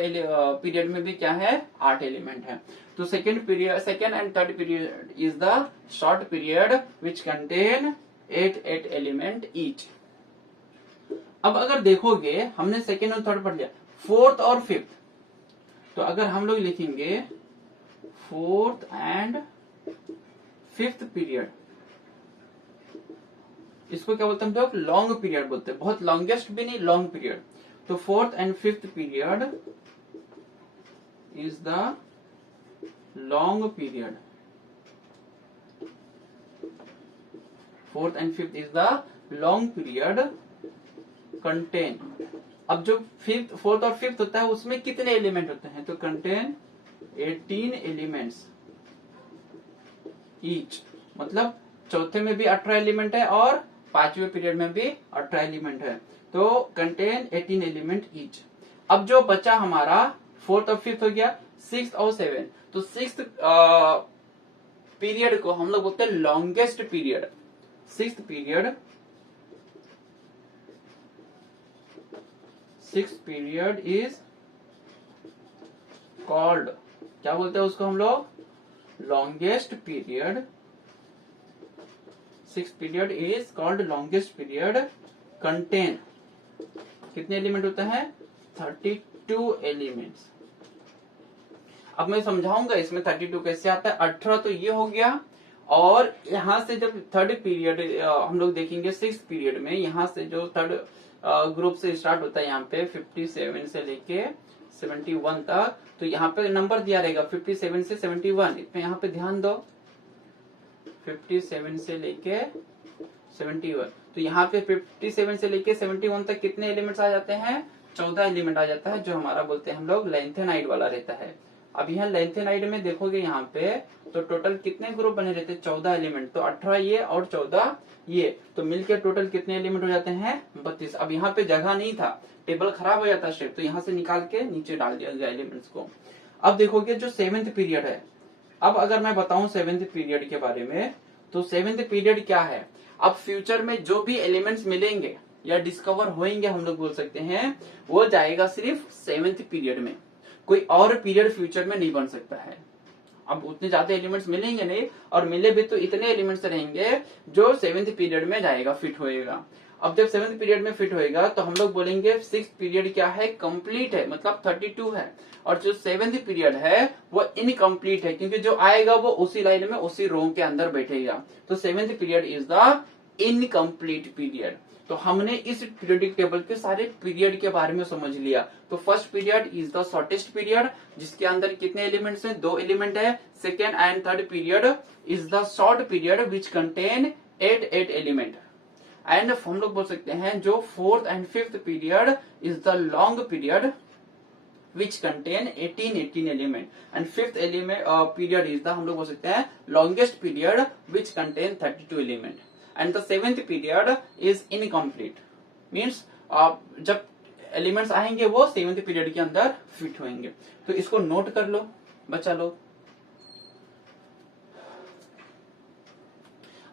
पीरियड में भी क्या है, 8 एलिमेंट है। तो second and third period is the short period which contain 8 element each. अब अगर देखोगे हमने सेकेंड और थर्ड पढ़ लिया, फोर्थ और फिफ्थ। तो अगर हम लोग लिखेंगे फोर्थ एंड फिफ्थ पीरियड, इसको क्या बोलते हैं हम लोग, लॉन्ग पीरियड बोलते हैं, बहुत लॉन्गेस्ट भी नहीं, लॉन्ग पीरियड। तो fourth and fifth period is the long period, fourth and fifth is the long period contain. अब जो फोर्थ और फिफ्थ होता है उसमें कितने एलिमेंट होते हैं, तो कंटेन 18 एलिमेंट्स ईच। मतलब चौथे में भी 18 एलिमेंट है और पांचवें पीरियड में भी 18 एलिमेंट है, तो कंटेन 18 एलिमेंट ईच। अब जो बचा हमारा फोर्थ और फिफ्थ हो गया, सिक्स्थ और सेवन। तो सिक्स्थ पीरियड को हम लोग बोलते हैं longest period. Sixth period is called, क्या बोलते हैं उसको हम लोग, longest period. Sixth period is called longest period contain कितने एलिमेंट होता है, 32 एलिमेंट्स। अब मैं समझाऊंगा इसमें 32 कैसे आता है। 18 तो ये हो गया, और यहां से जब थर्ड पीरियड हम लोग देखेंगे सिक्स्थ पीरियड में, यहां से जो थर्ड ग्रुप से स्टार्ट होता है यहाँ पे 57 से लेके 71 तक, तो यहाँ पे नंबर दिया रहेगा 57 से 71। इसमें यहाँ पे ध्यान दो, 57 से लेके 71। तो यहाँ पे 57 से लेके 71 तक कितने एलिमेंट्स आ जाते हैं, 14 एलिमेंट आ जाता है, जो हमारा बोलते हैं हम लोग लेंथेनाइड वाला रहता है। अब यहाँ लेंथेनाइड में देखोगे यहाँ पे तो टोटल कितने ग्रुप बने रहते हैं, 14 एलिमेंट। तो 18 ये और 14 ये, तो मिलकर टोटल कितने एलिमेंट हो जाते हैं, 32। अब यहाँ पे जगह नहीं था, टेबल खराब हो जाता स्टेप, तो यहाँ से निकाल के नीचे डाल दिया गया एलिमेंट्स को। अब देखोगे जो सेवेंथ पीरियड है, अब अगर मैं बताऊं सेवेंथ पीरियड के बारे में, तो सेवेंथ पीरियड क्या है, अब फ्यूचर में जो भी एलिमेंट्स मिलेंगे या डिस्कवर होंगे हम लोग बोल सकते हैं, वो जाएगा सिर्फ सेवेंथ पीरियड में। कोई और पीरियड फ्यूचर में नहीं बन सकता है। अब उतने ज्यादा एलिमेंट्स मिलेंगे नहीं, और मिले भी तो इतने एलिमेंट्स रहेंगे जो 7th पीरियड में जाएगा, फिट होएगा। अब जब 7th पीरियड में फिट होएगा तो हम लोग बोलेंगे 6th पीरियड क्या है, कंप्लीट है, मतलब 32 है, और जो 7th पीरियड है वो इनकम्प्लीट है, क्योंकि जो आएगा वो उसी लाइन में उसी रो के अंदर बैठेगा। तो 7th period is the incomplete period. तो हमने इस पीरियोडिक टेबल के सारे पीरियड के बारे में समझ लिया। तो first period is the shortest period, जिसके अंदर कितने एलिमेंट्स हैं, 2 एलिमेंट है। Second and third period is the short period which contain 8 element. And हम लोग बोल सकते हैं जो 4th and 5th period is the long period which contain 18 element, and 5th element period is the हम लोग बोल सकते हैं longest period which contain 32 element, and the 7th period is incomplete means जब एलिमेंट्स आएंगे वो 7th पीरियड के अंदर फिट होंगे। तो इसको नोट कर लो बच्चा लोग।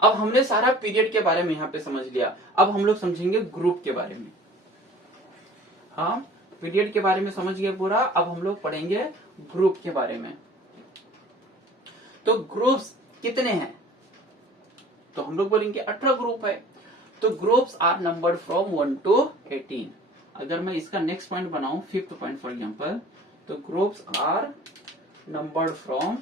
अब हमने सारा पीरियड के बारे में यहाँ पे समझ लिया। अब हम लोग समझेंगे ग्रुप के बारे में। हाँ, पीरियड के बारे में समझ गए पूरा। अब हम लोग पढ़ेंगे ग्रुप के बारे में। तो ग्रुप्स कितने हैं, तो हम लोग बोलेंगे 18 ग्रुप है। तो groups are numbered from 1 to 18। अगर मैं इसका नेक्स्ट पॉइंट बनाऊं, 5th पॉइंट फॉर एग्जांपल, तो groups are numbered from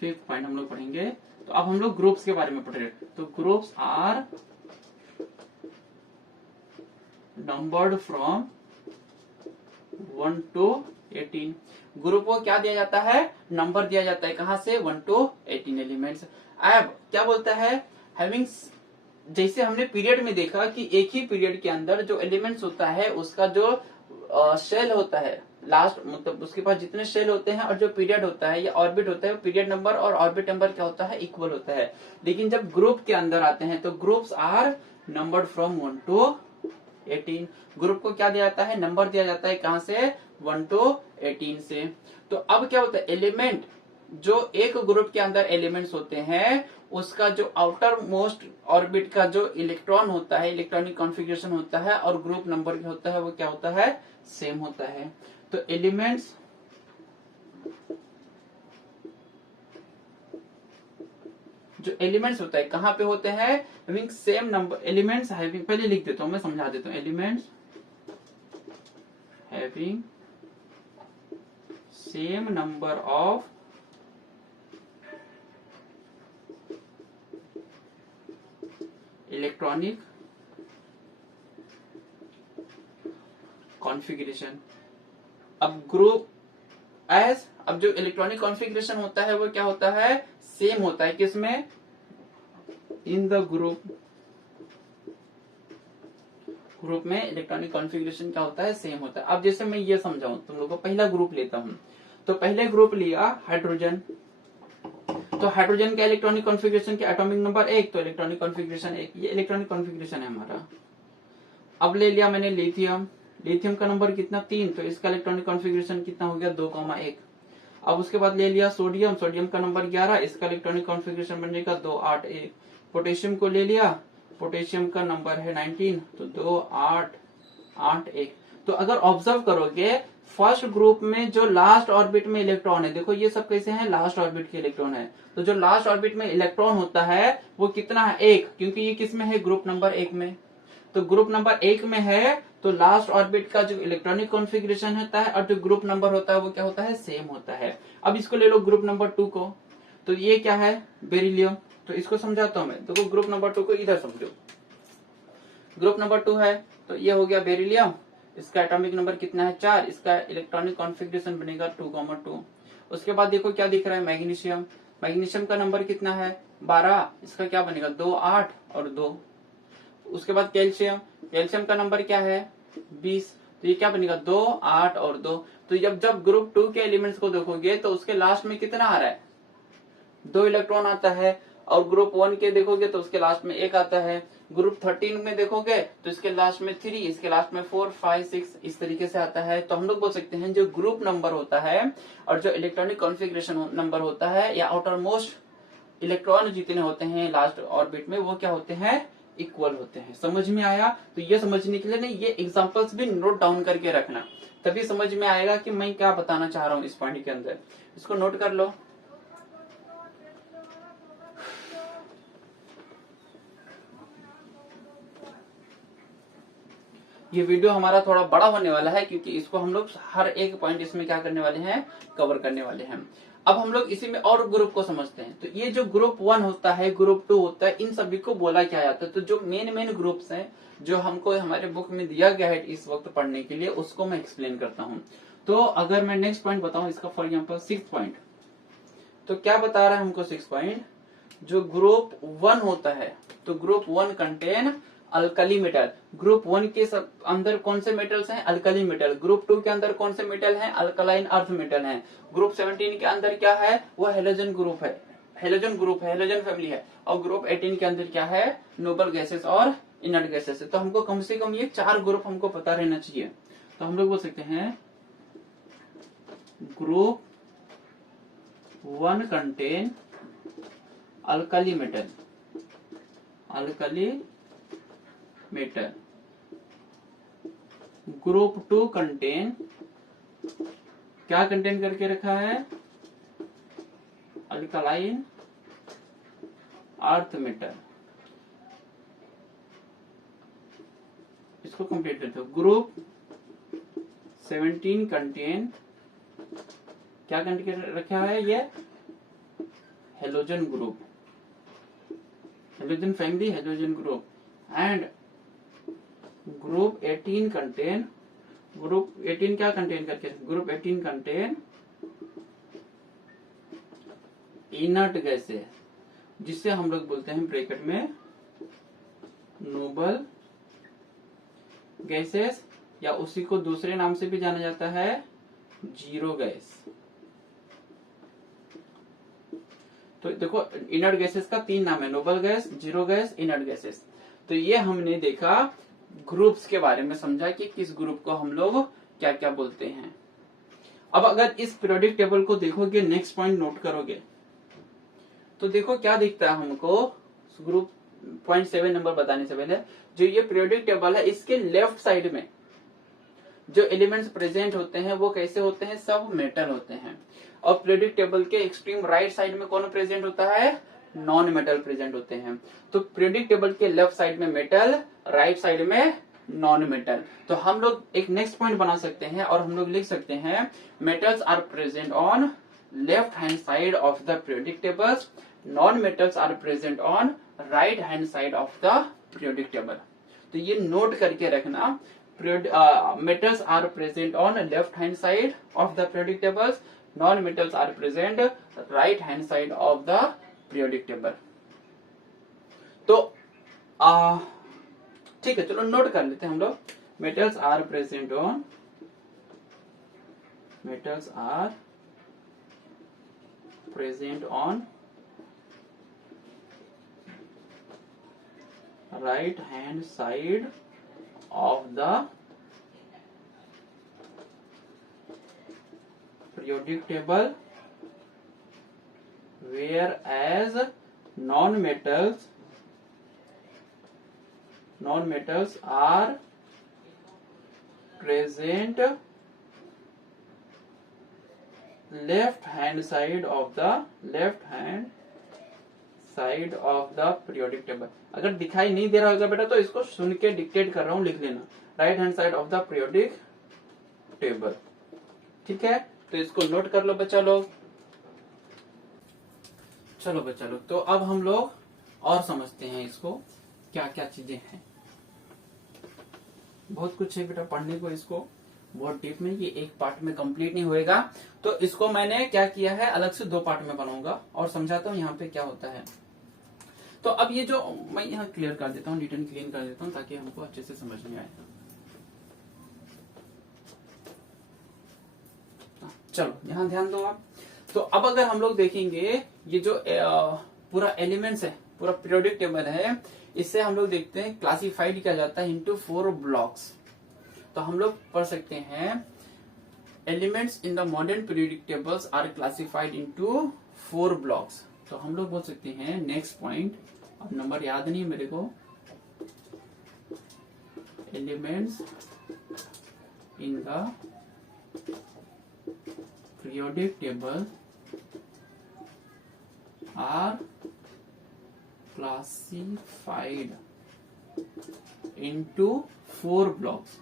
5th point हम लोग पढ़ेंगे। तो अब हम लोग ग्रुप्स के बारे में पढ़ रहे हैं। तो groups are numbered from 1 to 18। Group को क्या दिया जाता है, नंबर दिया जाता है, कहां से, 1 to 18 एलिमेंट्स। अब क्या बोलता है, हैविंग, जैसे हमने पीरियड में देखा कि एक ही पीरियड के अंदर जो एलिमेंट्स होता है उसका जो शेल होता है लास्ट, मतलब उसके पास जितने शेल होते हैं, और जो पीरियड होता है या ऑर्बिट होता है, पीरियड नंबर और ऑर्बिट नंबर क्या होता है, इक्वल होता है। लेकिन जब ग्रुप के अंदर आते हैं तो groups are numbered from 1 to 18। Group को क्या दिया जाता है, नंबर दिया जाता है, कहां से, 1 to 18 से। तो अब क्या होता है, एलिमेंट जो एक ग्रुप के अंदर एलिमेंट्स होते हैं उसका जो आउटर मोस्ट ऑर्बिट का जो इलेक्ट्रॉन होता है, इलेक्ट्रॉनिक कॉन्फ़िगरेशन होता है, और ग्रुप नंबर होता है, वो क्या होता है, सेम होता है। तो एलिमेंट्स जो एलिमेंट्स होता है कहां पे होते हैं, having same number, elements having, पहले लिख देता हूं मैं, समझा देता हूं। Elements having same number of electronic configuration. अब ग्रुप एज, अब जो इलेक्ट्रॉनिक कॉन्फ़िगरेशन होता है वो क्या होता है, सेम होता है, किसमें, इन द ग्रुप। ग्रुप में इलेक्ट्रॉनिक कॉन्फ़िगरेशन क्या होता है, सेम होता है। अब जैसे मैं ये समझाऊं तुम लोगों को, पहला ग्रुप लेता हूं। तो पहले ग्रुप लिया हाइड्रोजन। तो हाइड्रोजन का इलेक्ट्रॉनिक कॉन्फ़िगरेशन के एटॉमिक नंबर 1, तो इलेक्ट्रॉनिक कॉन्फ़िगरेशन 1, ये इलेक्ट्रॉनिक कॉन्फ़िगरेशन है हमारा। अब ले लिया मैंने लिथियम। लिथियम का नंबर कितना, 3, तो इसका इलेक्ट्रॉनिक कॉन्फ़िगरेशन कितना हो गया, 2,1। अब उसके बाद ले लिया सोडियम। सोडियम का नंबर 11, इसका इलेक्ट्रॉनिक कॉन्फ़िगरेशन बनेगा 2,8,1। पोटेशियम को ले लिया, पोटेशियम का नंबर है 19, तो 2,8,8,1। तो अगर ऑब्जर्व करोगे, फर्स्ट ग्रुप में जो लास्ट ऑर्बिट में इलेक्ट्रॉन है, देखो ये सब कैसे हैं, लास्ट ऑर्बिट के इलेक्ट्रॉन है। तो जो लास्ट ऑर्बिट में इलेक्ट्रॉन होता है वो कितना है, 1, क्योंकि ये किसमें है, ग्रुप नंबर 1 में। तो ग्रुप नंबर 1 में है, तो लास्ट ऑर्बिट का जो इलेक्ट्रॉनिक कॉन्फ़िगरेशन होता है और जो ग्रुप नंबर होता है वो क्या होता है, सेम होता है। अब इसको ले लो ग्रुप नंबर 2 को। तो ये क्या है, बेरिलियम। तो इसको समझाता हूं मैं, देखो ग्रुप नंबर 2 को इधर समझो। ग्रुप नंबर 2 है, तो ये हो गया बेरिलियम। इसका एटॉमिक नंबर कितना है, 4, इसका इलेक्ट्रॉनिक कॉन्फ़िगरेशन बनेगा 2,2। उसके बाद देखो क्या दिख रहा है, मैग्नीशियम। मैग्नीशियम का नंबर कितना है, 12, इसका क्या बनेगा, 2, 8 और 2। उसके बाद कैल्शियम। कैल्शियम का नंबर क्या है, 20, तो ये क्या बनेगा, 2, 8 और 2। तो जब ग्रुप 2 के एलिमेंट्स को देखोगे तो उसके लास्ट में कितना आ रहा है, 2 इलेक्ट्रॉन आता है। और ग्रुप 1 के देखोगे तो उसके लास्ट में 1 आता है। ग्रुप 13 में देखोगे तो इसके लास्ट में 3, इसके लास्ट में 4, 5, 6 इस तरीके से आता है। तो हम लोग बोल सकते हैं जो ग्रुप नंबर होता है और जो इलेक्ट्रॉनिक कॉन्फ़िगरेशन नंबर होता है या आउटर मोस्ट इलेक्ट्रॉन जितने होते हैं लास्ट ऑर्बिट में, वो क्या होते हैं, इक्वल होते हैं। समझ में आया? तो ये समझने के लिए ना ये एग्जांपल्स भी नोट डाउन करके रखना, तभी समझ में आएगा कि मैं क्या बताना चाह रहा हूँ इस पॉइंट के अंदर। इसको नोट कर लो। ये वीडियो हमारा थोड़ा बड़ा होने वाला है क्योंकि इसको हम लोग हर एक पॉइंट इसमें क्या करने वाले हैं, कवर करने वाले हैं। अब हम लोग इसी में और ग्रुप को समझते हैं। तो ये जो ग्रुप 1 होता है, ग्रुप 2 होता है, इन सभी को बोला क्या जाता है? तो जो मेन ग्रुप्स हैं जो हमको हमारे बुक में दिया गया है इस वक्त पढ़ने के लिए, उसको मैं एक्सप्लेन करता हूँ। तो अगर मैं नेक्स्ट पॉइंट बताऊं इसका, फॉर एग्जाम्पल 6 पॉइंट, तो क्या बता रहा है हमको 6 पॉइंट? जो ग्रुप 1 होता है, तो group 1 contain alkali metal. Group 1 के अंदर कौन से मेटल्स हैं? Alkali metal. ग्रुप 2 के अंदर कौन से मेटल हैं? अल्कलाइन अर्थ मेटल हैं। ग्रुप 17 के अंदर क्या है? वो हेलोजन ग्रुप है, हेलोजन फैमिली है। और ग्रुप 18 के अंदर क्या है? नोबल गैसेस और इनर्ट गैसेस है। तो हमको कम से कम ये 4 ग्रुप हमको पता रहना चाहिए। तो हम लोग बोल सकते हैं group 1 contain alkali metal, group 2 contain, क्या कंटेन करके रखा है? Alkaline earth metal. इसको कंप्लीट करते हो। ग्रुप 17 कंटेन, क्या कंटेन रखा है? ये halogen group, halogen family, halogen group. And group 18 contain, group 18 क्या कंटेन करके? ग्रुप 18 कंटेन इनर्ट गैसेस, जिससे हम लोग बोलते हैं ब्रैकेट में नोबल गैसेस, या उसी को दूसरे नाम से भी जाना जाता है जीरो गैस। तो देखो इनर्ट गैसेस का 3 नाम है, noble gas, zero gas, inert gases. तो ये हमने देखा, ग्रुप्स के बारे में समझा कि किस ग्रुप को हम लोग क्या क्या बोलते हैं। अब अगर इस पीरियोडिक टेबल को देखोगे, नेक्स्ट पॉइंट नोट करोगे, तो देखो क्या दिखता है हमको। ग्रुप पॉइंट 7 नंबर बताने से पहले, जो ये पीरियोडिक टेबल है, इसके लेफ्ट साइड में जो एलिमेंट्स प्रेजेंट होते हैं वो कैसे होते हैं? सब मेटल होते हैं। और पीरियोडिक टेबल के एक्सट्रीम राइट साइड में कौन प्रेजेंट होता है? नॉन मेटल प्रेजेंट होते हैं। तो पीरियोडिक टेबल के लेफ्ट साइड में मेटल, राइट साइड में नॉन मेटल। तो हम लोग एक नेक्स्ट पॉइंट बना सकते हैं और हम लोग लिख सकते हैं metals are present on left hand side of the periodic tables, non metals are present on right hand side of the periodic table. तो ये नोट करके रखना, metals are present on left hand side of the periodic tables, non metals are present right hand side of the periodic table। तो ठीक है, चलो note कर लेते हैं हम लोग। metals are present on right hand side of the periodic table, whereas non-metals are present left hand side of the periodic table। अगर दिखाई नहीं दे रहा होगा बेटा तो इसको सुन के डिक्टेट कर रहा हूं, लिख लेना, right hand side of the periodic table. ठीक है, तो इसको नोट कर लो बच्चा लोग। चलो बच्चा लोग, तो अब हम लोग और समझते हैं इसको क्या क्या चीजें हैं। बहुत कुछ है बेटा पढ़ने को, इसको बहुत डीप में, ये एक पार्ट में कंप्लीट नहीं होएगा। तो इसको मैंने क्या किया है, अलग से 2 पार्ट में बनाऊंगा और समझाता हूँ यहाँ पे क्या होता है। तो अब ये जो मैं यहाँ क्लियर कर देता हूँ, रिटर्न क्लीन कर देता हूँ ताकि हमको अच्छे से समझ में आए। चलो यहाँ ध्यान दो आप। तो अब अगर हम लोग देखेंगे ये जो पूरा एलिमेंट्स है, पूरा पीरियोडिक टेबल है, इससे हम लोग देखते हैं क्लासिफाइड किया जाता है इनटू 4 ब्लॉक्स। तो हम लोग पढ़ सकते हैं elements in the modern periodic tables are classified into 4 blocks. तो हम लोग बोल सकते हैं नेक्स्ट पॉइंट, अब नंबर याद नहीं है मेरे को, elements in the periodic table are classified into four blocks.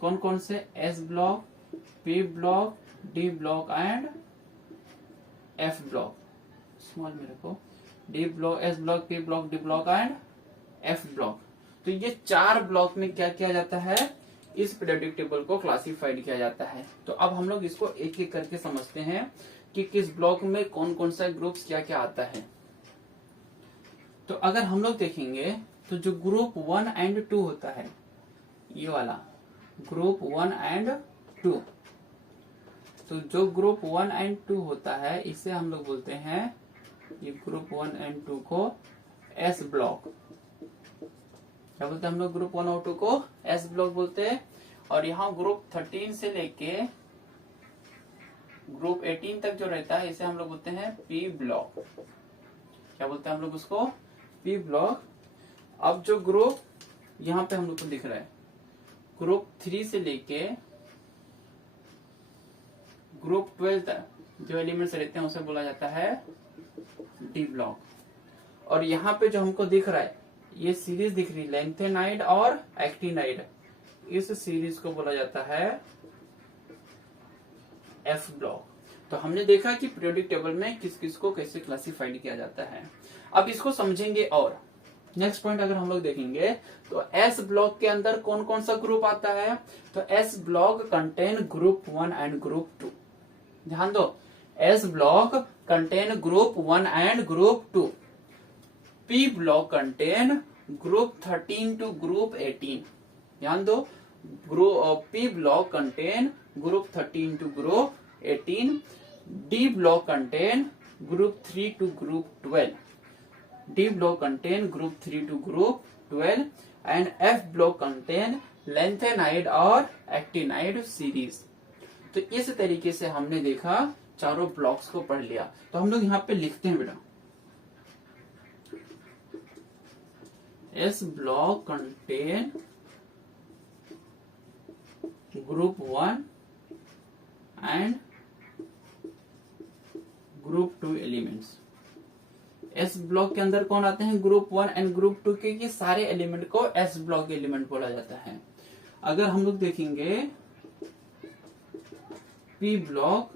कौन कौन से? S block, P block, D block and F block. Small में रखो. D block, S block, P block, D block and F block. तो ये 4 block में क्या किया जाता है? इस पीरियोडिक टेबल को क्लासिफाइड किया जाता है. तो अब हम लोग इसको एक एक करके समझते हैं कि किस ब्लॉक में कौन कौन सा ग्रुप्स क्या क्या आता है. तो अगर हम लोग देखेंगे तो जो ग्रुप 1 एंड 2 होता है, ये वाला ग्रुप 1 एंड 2, तो जो ग्रुप 1 एंड 2 होता है इसे हम लोग बोलते हैं, ये ग्रुप 1 एंड 2 को एस ब्लॉक. क्या बोलते हैं हम लोग? ग्रुप 1 और 2 को एस ब्लॉक बोलते हैं. और यहाँ ग्रुप 13 से लेके ग्रुप 18 तक जो रहता है इसे हम लोग बोलते हैं पी ब्लॉक. क्या बोलते हैं हम लोग उसको? P block. अब जो ग्रुप यहाँ पे हम लोग को दिख रहा है, ग्रुप 3 से लेके ग्रुप 12 तक जो एलिमेंट्स रहते हैं उसे बोला जाता है डी ब्लॉक. और यहाँ पे जो हमको दिख रहा है, ये सीरीज दिख रही है लेंथेनाइड और एक्टिनाइड, इस सीरीज को बोला जाता है एफ ब्लॉक. तो हमने देखा कि पीरियोडिक टेबल में किस किस को कैसे क्लासिफाइड किया जाता है. अब इसको समझेंगे. और नेक्स्ट पॉइंट अगर हम लोग देखेंगे तो एस ब्लॉक के अंदर कौन कौन सा ग्रुप आता है? तो s block contain group 1 and group 2. ध्यान दो, s block contain group 1 and group 2. P block contain group 13 to group 18. ध्यान दो, p block contain group 13 to group 18. D block contain group 3 to group 12. D block contain group 3 to group 12 and F block contain lanthanide और actinide series. तो इस तरीके से हमने देखा, चारों ब्लॉक्स को पढ़ लिया. तो हम लोग यहाँ पे लिखते हैं बेटा, S block contain group 1 and group 2 elements. S block के अंदर कौन आते हैं? ग्रुप 1 एंड ग्रुप 2 के. ये सारे एलिमेंट को एस ब्लॉक एलिमेंट बोला जाता है. अगर हम लोग देखेंगे पी ब्लॉक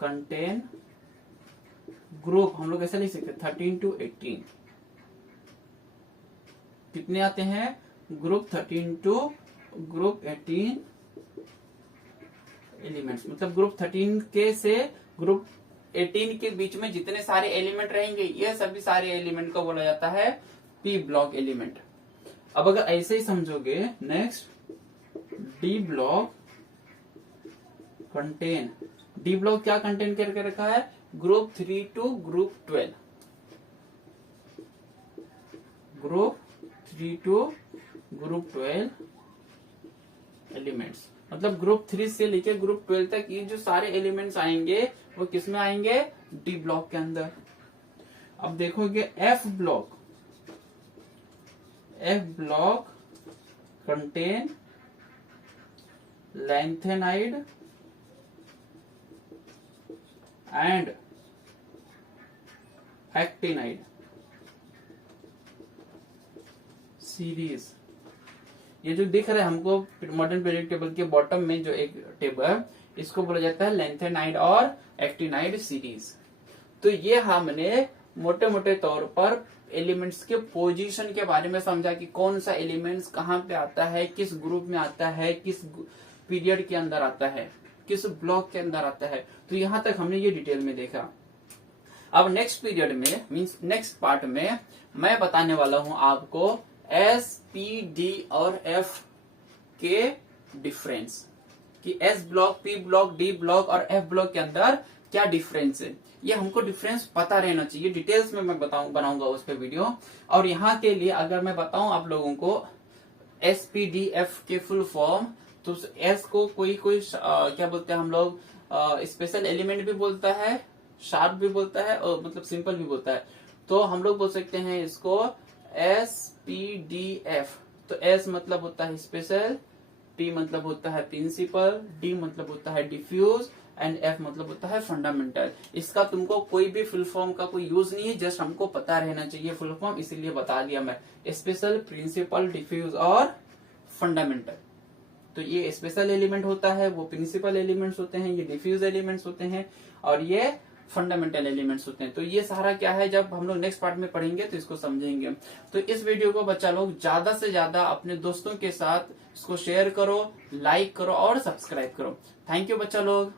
कंटेन ग्रुप, हम लोग ऐसा लिख सकते हैं 13 टू 18. कितने आते हैं? Group 13 to group 18 elements. मतलब ग्रुप 13 के से ग्रुप 18 के बीच में जितने सारे एलिमेंट रहेंगे, ये सभी सारे एलिमेंट को बोला जाता है पी ब्लॉक एलिमेंट. अब अगर ऐसे ही समझोगे, next d block contain, d block क्या कंटेन करके रखा है? Group 3 to group 12. Group 3 to group 12 elements. मतलब ग्रुप 3 से लेके ग्रुप 12 तक ये जो सारे एलिमेंट्स आएंगे वो किस में आएंगे? डी ब्लॉक के अंदर. अब देखोगे F block, F block contain lanthanide and actinide series. ये जो दिख रहा है हमको मॉडर्न पीरियोडिक टेबल के बॉटम में जो एक टेबल, इसको बोला जाता है लैंथेनाइड और एक्टिनाइड सीरीज. तो ये हमने मोटे मोटे तौर पर एलिमेंट्स के पोजीशन के बारे में समझा कि कौन सा एलिमेंट्स कहाँ पे आता है, किस ग्रुप में आता है, किस पीरियड के अंदर आता है, किस ब्लॉक के अंदर आता है. तो यहाँ तक हमने ये डिटेल में देखा. अब नेक्स्ट पीरियड में मीन्स नेक्स्ट पार्ट में मैं बताने वाला हूं आपको एस, पी, डी और एफ के डिफरेंस, कि S block, P block, D block और एफ ब्लॉक के अंदर क्या डिफरेंस है. ये हमको डिफरेंस पता रहना चाहिए. डिटेल्स में मैं बनाऊंगा उस पर वीडियो. और यहाँ के लिए अगर मैं बताऊं आप लोगों को एस, पी, डी, एफ के फुल फॉर्म, तो एस को कोई क्या बोलते हैं हम लोग, स्पेशल एलिमेंट भी बोलता है, शार्प भी बोलता है और मतलब सिंपल भी बोलता है. तो हम लोग बोल सकते हैं इसको SPDF। तो S मतलब होता है स्पेशल, P मतलब होता है प्रिंसिपल, D मतलब होता है डिफ्यूज एंड F मतलब होता है फंडामेंटल। इसका तुमको कोई भी फुल फॉर्म का कोई यूज नहीं है, जस्ट हमको पता रहना चाहिए फुल फॉर्म, इसीलिए बता दिया मैं। स्पेशल, प्रिंसिपल, डिफ्यूज और फंडामेंटल। तो ये स्पेशल एलिमेंट होता है, वो प्रिंसिपल एलिमेंट्स होते हैं, ये डिफ्यूज एलिमेंट्स होते हैं और ये फंडामेंटल एलिमेंट्स होते हैं। तो ये सारा क्या है, जब हम लोग नेक्स्ट पार्ट में पढ़ेंगे तो इसको समझेंगे। तो इस वीडियो को बच्चा लोग ज्यादा से ज्यादा अपने दोस्तों के साथ इसको शेयर करो, लाइक करो और सब्सक्राइब करो। थैंक यू बच्चा लोग।